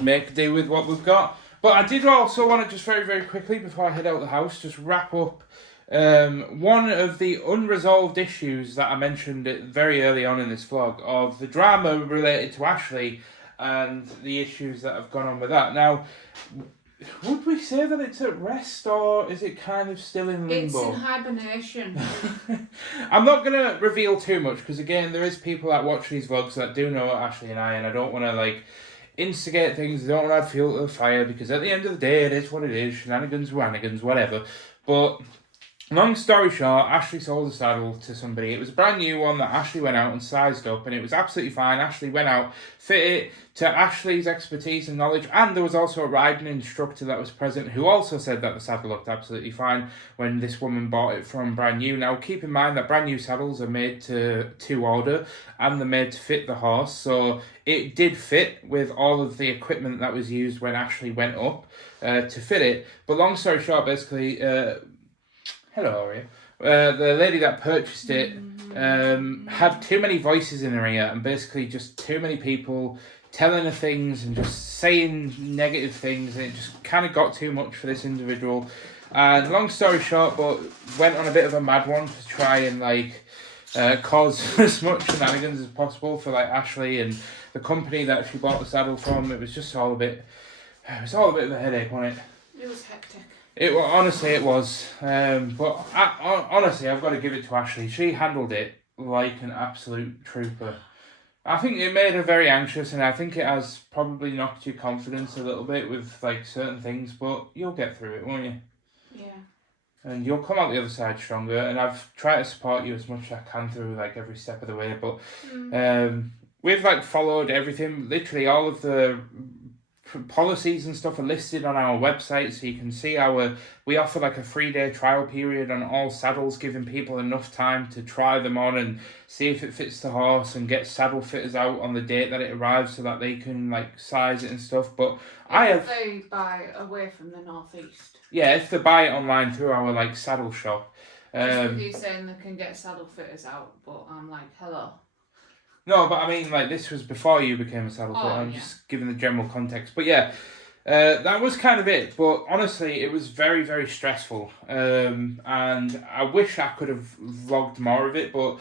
make do with what we've got. But I did also want to just very, very quickly, before I head out the house, just wrap up one of the unresolved issues that I mentioned very early on in this vlog, of the drama related to Ashley and the issues that have gone on with that. Now, would we say that it's at rest, or is it kind of still in limbo? It's in hibernation. I'm not going to reveal too much, because again, there is people that watch these vlogs that do know Ashley and I don't want to like instigate things. I don't want to add fuel to the fire, because at the end of the day, it is what it is. Shenanigans, whatever. But long story short, Ashley sold the saddle to somebody. It was a brand new one that Ashley went out and sized up, and it was absolutely fine. Ashley went out, fit it to Ashley's expertise and knowledge, and there was also a riding instructor that was present who also said that the saddle looked absolutely fine when this woman bought it from brand new. Now, keep in mind that brand new saddles are made to order, and they're made to fit the horse, so it did fit with all of the equipment that was used when Ashley went up to fit it. But long story short, basically, hello, Aria. The lady that purchased it had too many voices in her ear, and basically just too many people telling her things and just saying negative things, and it just kind of got too much for this individual. And long story short, but went on a bit of a mad one to try and like cause as much shenanigans as possible for like Ashley and the company that she bought the saddle from. It was just all a bit of a headache, wasn't it? It was hectic. Honestly, it was. But honestly, I've got to give it to Ashley. She handled it like an absolute trooper. I think it made her very anxious, and I think it has probably knocked your confidence a little bit with like certain things. But you'll get through it, won't you? Yeah. and you'll come out the other side stronger. And I've tried to support you as much as I can through like every step of the way. But we've like followed everything. Literally, all of the policies and stuff are listed on our website, so you can see we offer like a 3-day trial period on all saddles, giving people enough time to try them on and see if it fits the horse, and get saddle fitters out on the date that it arrives so that they can like size it and stuff. But If they buy away from the northeast. Yeah, if they buy it online through our like saddle shop. Just with you saying they can get saddle fitters out, but I'm like, hello. No, but I mean, like, this was before you became a saddle fitter. I'm just giving the general context. But yeah, that was kind of it. But honestly, it was very, very stressful. And I wish I could have vlogged more of it. But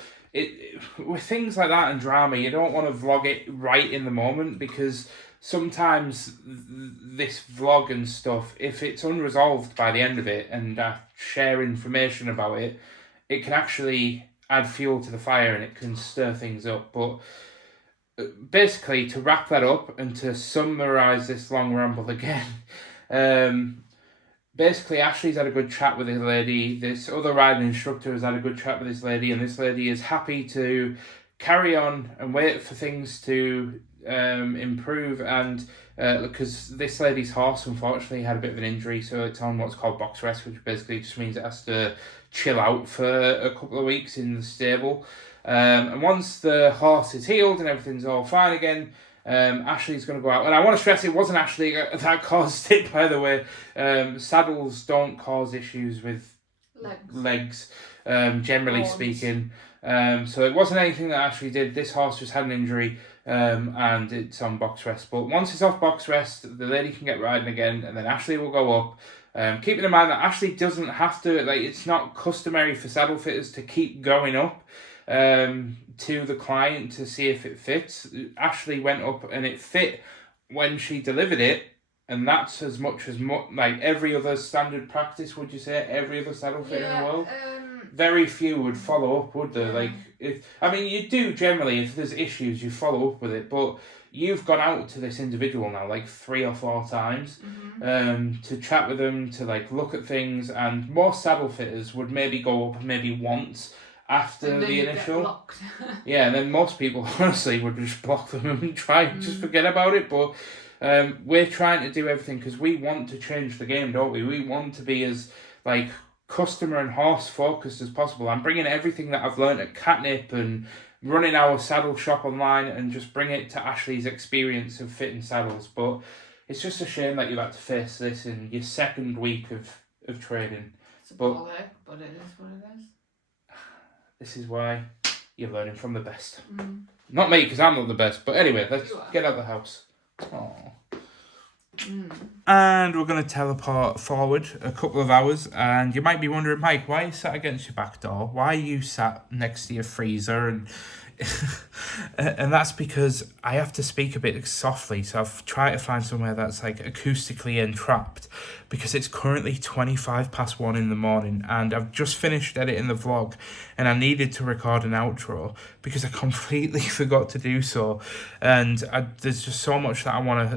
with things like that and drama, you don't want to vlog it right in the moment, because sometimes this vlog and stuff, if it's unresolved by the end of it and I share information about it, it can actually add fuel to the fire and it can stir things up. But basically, to wrap that up and to summarise this long ramble again, basically Ashley's had a good chat with this lady, this other riding instructor has had a good chat with this lady, and this lady is happy to carry on and wait for things to improve. And because this lady's horse unfortunately had a bit of an injury, so it's on what's called box rest, which basically just means it has to chill out for a couple of weeks in the stable, and once the horse is healed and everything's all fine again, Ashley's going to go out. And I want to stress, it wasn't Ashley that caused it, by the way. Saddles don't cause issues with legs, generally speaking. So it wasn't anything that Ashley did. This horse just had an injury, and it's on box rest. But once it's off box rest, the lady can get riding again, and then Ashley will go up. Keeping in mind that Ashley doesn't have to, like, it's not customary for saddle fitters to keep going up to the client to see if it fits. Ashley went up and it fit when she delivered it, and that's as much as like every other standard practice. Would you say every other saddle fitter in the world? Very few would follow up, would they? Like, you do generally. If there's issues, you follow up with it, but you've gone out to this individual now like 3 or 4 times, to chat with them, to like look at things, and most saddle fitters would maybe go up maybe once after the initial. Yeah, and then most people honestly would just block them and try and just forget about it. But we're trying to do everything because we want to change the game, don't we? We want to be as like customer and horse focused as possible. I'm bringing everything that I've learned at Katnipp and running our saddle shop online and just bring it to Ashley's experience of fitting saddles. But it's just a shame that you've had to face this in your 2nd week of trading. It's a bollock, but it is what it is. This is why you're learning from the best. Not me, because I'm not the best. But anyway, let's get out of the house. Aww. And we're going to teleport forward a couple of hours, and you might be wondering, Mike, why are you sat against your back door? Why are you sat next to your freezer? And and that's because I have to speak a bit softly, so I've tried to find somewhere that's like acoustically entrapped, because it's currently 1:25 in the morning, and I've just finished editing the vlog, and I needed to record an outro because I completely forgot to do so. And there's just so much that I want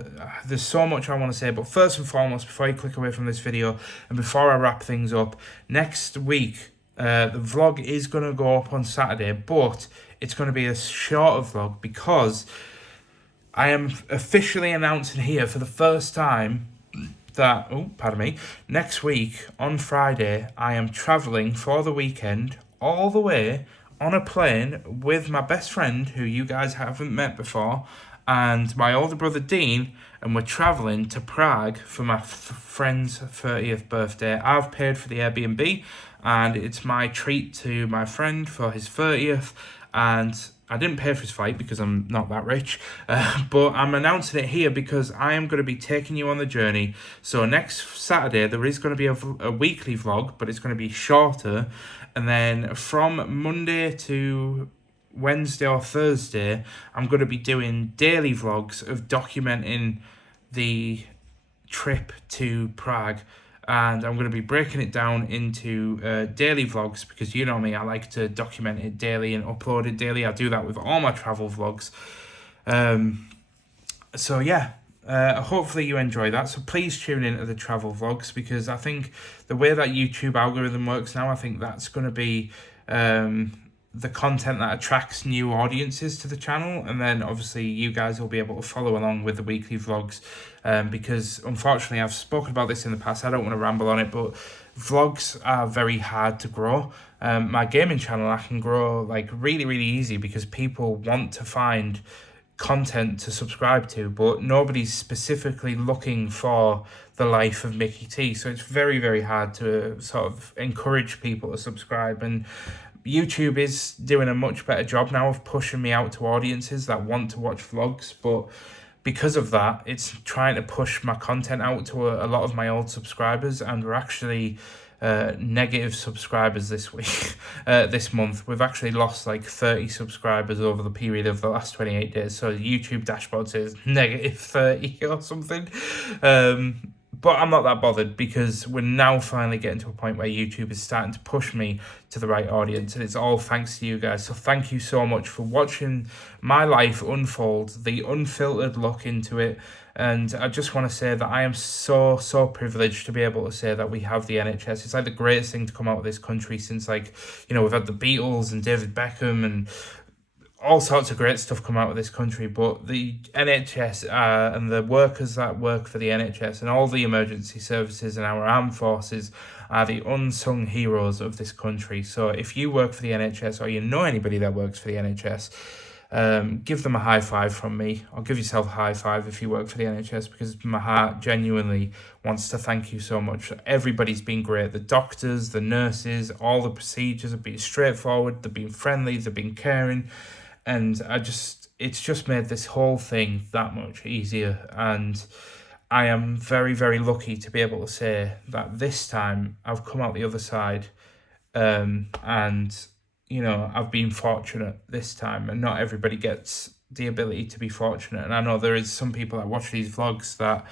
to say. But first and foremost, before you click away from this video and before I wrap things up, next week the vlog is going to go up on Saturday, but it's going to be a shorter vlog because I am officially announcing here for the first time that, next week on Friday, I am travelling for the weekend all the way on a plane with my best friend, who you guys haven't met before, and my older brother Dean, and we're travelling to Prague for my friend's 30th birthday. I've paid for the Airbnb, and it's my treat to my friend for his 30th, and I didn't pay for his flight because I'm not that rich, but I'm announcing it here because I am going to be taking you on the journey. So next Saturday, there is going to be a weekly vlog, but it's going to be shorter. And then from Monday to Wednesday or Thursday, I'm going to be doing daily vlogs of documenting the trip to Prague. And I'm going to be breaking it down into daily vlogs because you know me, I like to document it daily and upload it daily. I do that with all my travel vlogs. So yeah, hopefully you enjoy that. So please tune into the travel vlogs, because I think the way that YouTube algorithm works now, I think that's going to be the content that attracts new audiences to the channel. And then obviously you guys will be able to follow along with the weekly vlogs, because unfortunately I've spoken about this in the past. I don't want to ramble on it, but vlogs are very hard to grow. My gaming channel, I can grow like really, really easy because people want to find content to subscribe to, but nobody's specifically looking for the life of Mickey T. So it's very, very hard to sort of encourage people to subscribe. And YouTube is doing a much better job now of pushing me out to audiences that want to watch vlogs, but because of that, it's trying to push my content out to a lot of my old subscribers, and we're actually negative subscribers this week. This month we've actually lost like 30 subscribers over the period of the last 28 days. So YouTube dashboard says negative 30 or something. But I'm not that bothered, because we're now finally getting to a point where YouTube is starting to push me to the right audience, and it's all thanks to you guys. So thank you so much for watching my life unfold, the unfiltered look into it. And I just want to say that I am so privileged to be able to say that we have the NHS. It's like the greatest thing to come out of this country since, like, you know, we've had the Beatles and David Beckham and all sorts of great stuff come out of this country. But the NHS and the workers that work for the NHS and all the emergency services and our armed forces are the unsung heroes of this country. So if you work for the NHS, or you know anybody that works for the NHS, give them a high five from me, or give yourself a high five if you work for the NHS, because my heart genuinely wants to thank you so much. Everybody's been great. The doctors, the nurses, all the procedures have been straightforward. They've been friendly. They've been caring. And it's just made this whole thing that much easier. And I am very, very lucky to be able to say that this time I've come out the other side, and you know, I've been fortunate this time, and not everybody gets the ability to be fortunate. And I know there is some people that watch these vlogs that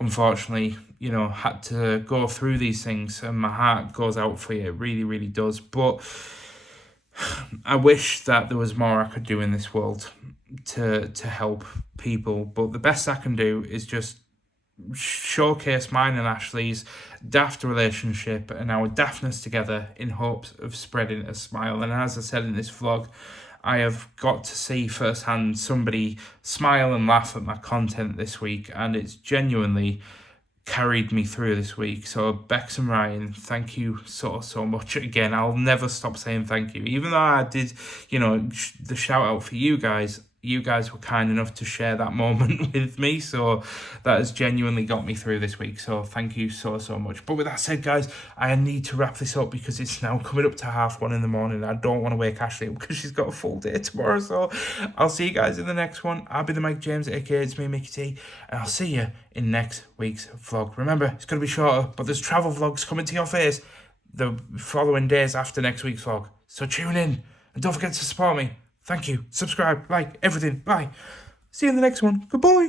unfortunately, you know, had to go through these things, and my heart goes out for you. It really, really does. But I wish that there was more I could do in this world to help people. But the best I can do is just showcase mine and Ashley's daft relationship and our daftness together in hopes of spreading a smile. And as I said in this vlog, I have got to see firsthand somebody smile and laugh at my content this week, and it's genuinely carried me through this week. So Bex and Ryan, thank you so much. Again, I'll never stop saying thank you. Even though I did, you know, the shout out for you guys were kind enough to share that moment with me, so that has genuinely got me through this week. So thank you so much. But with that said, guys, I need to wrap this up because it's now coming up to 1:30 in the morning. I don't want to wake Ashley up because she's got a full day tomorrow. So I'll see you guys in the next one. I'll be the Mike James, aka it's me, Mickey T, and I'll see you in next week's vlog. Remember, it's going to be shorter, but there's travel vlogs coming to your face the following days after next week's vlog. So tune in, and don't forget to support me. Thank you. Subscribe, like, everything. Bye. See you in the next one. Goodbye.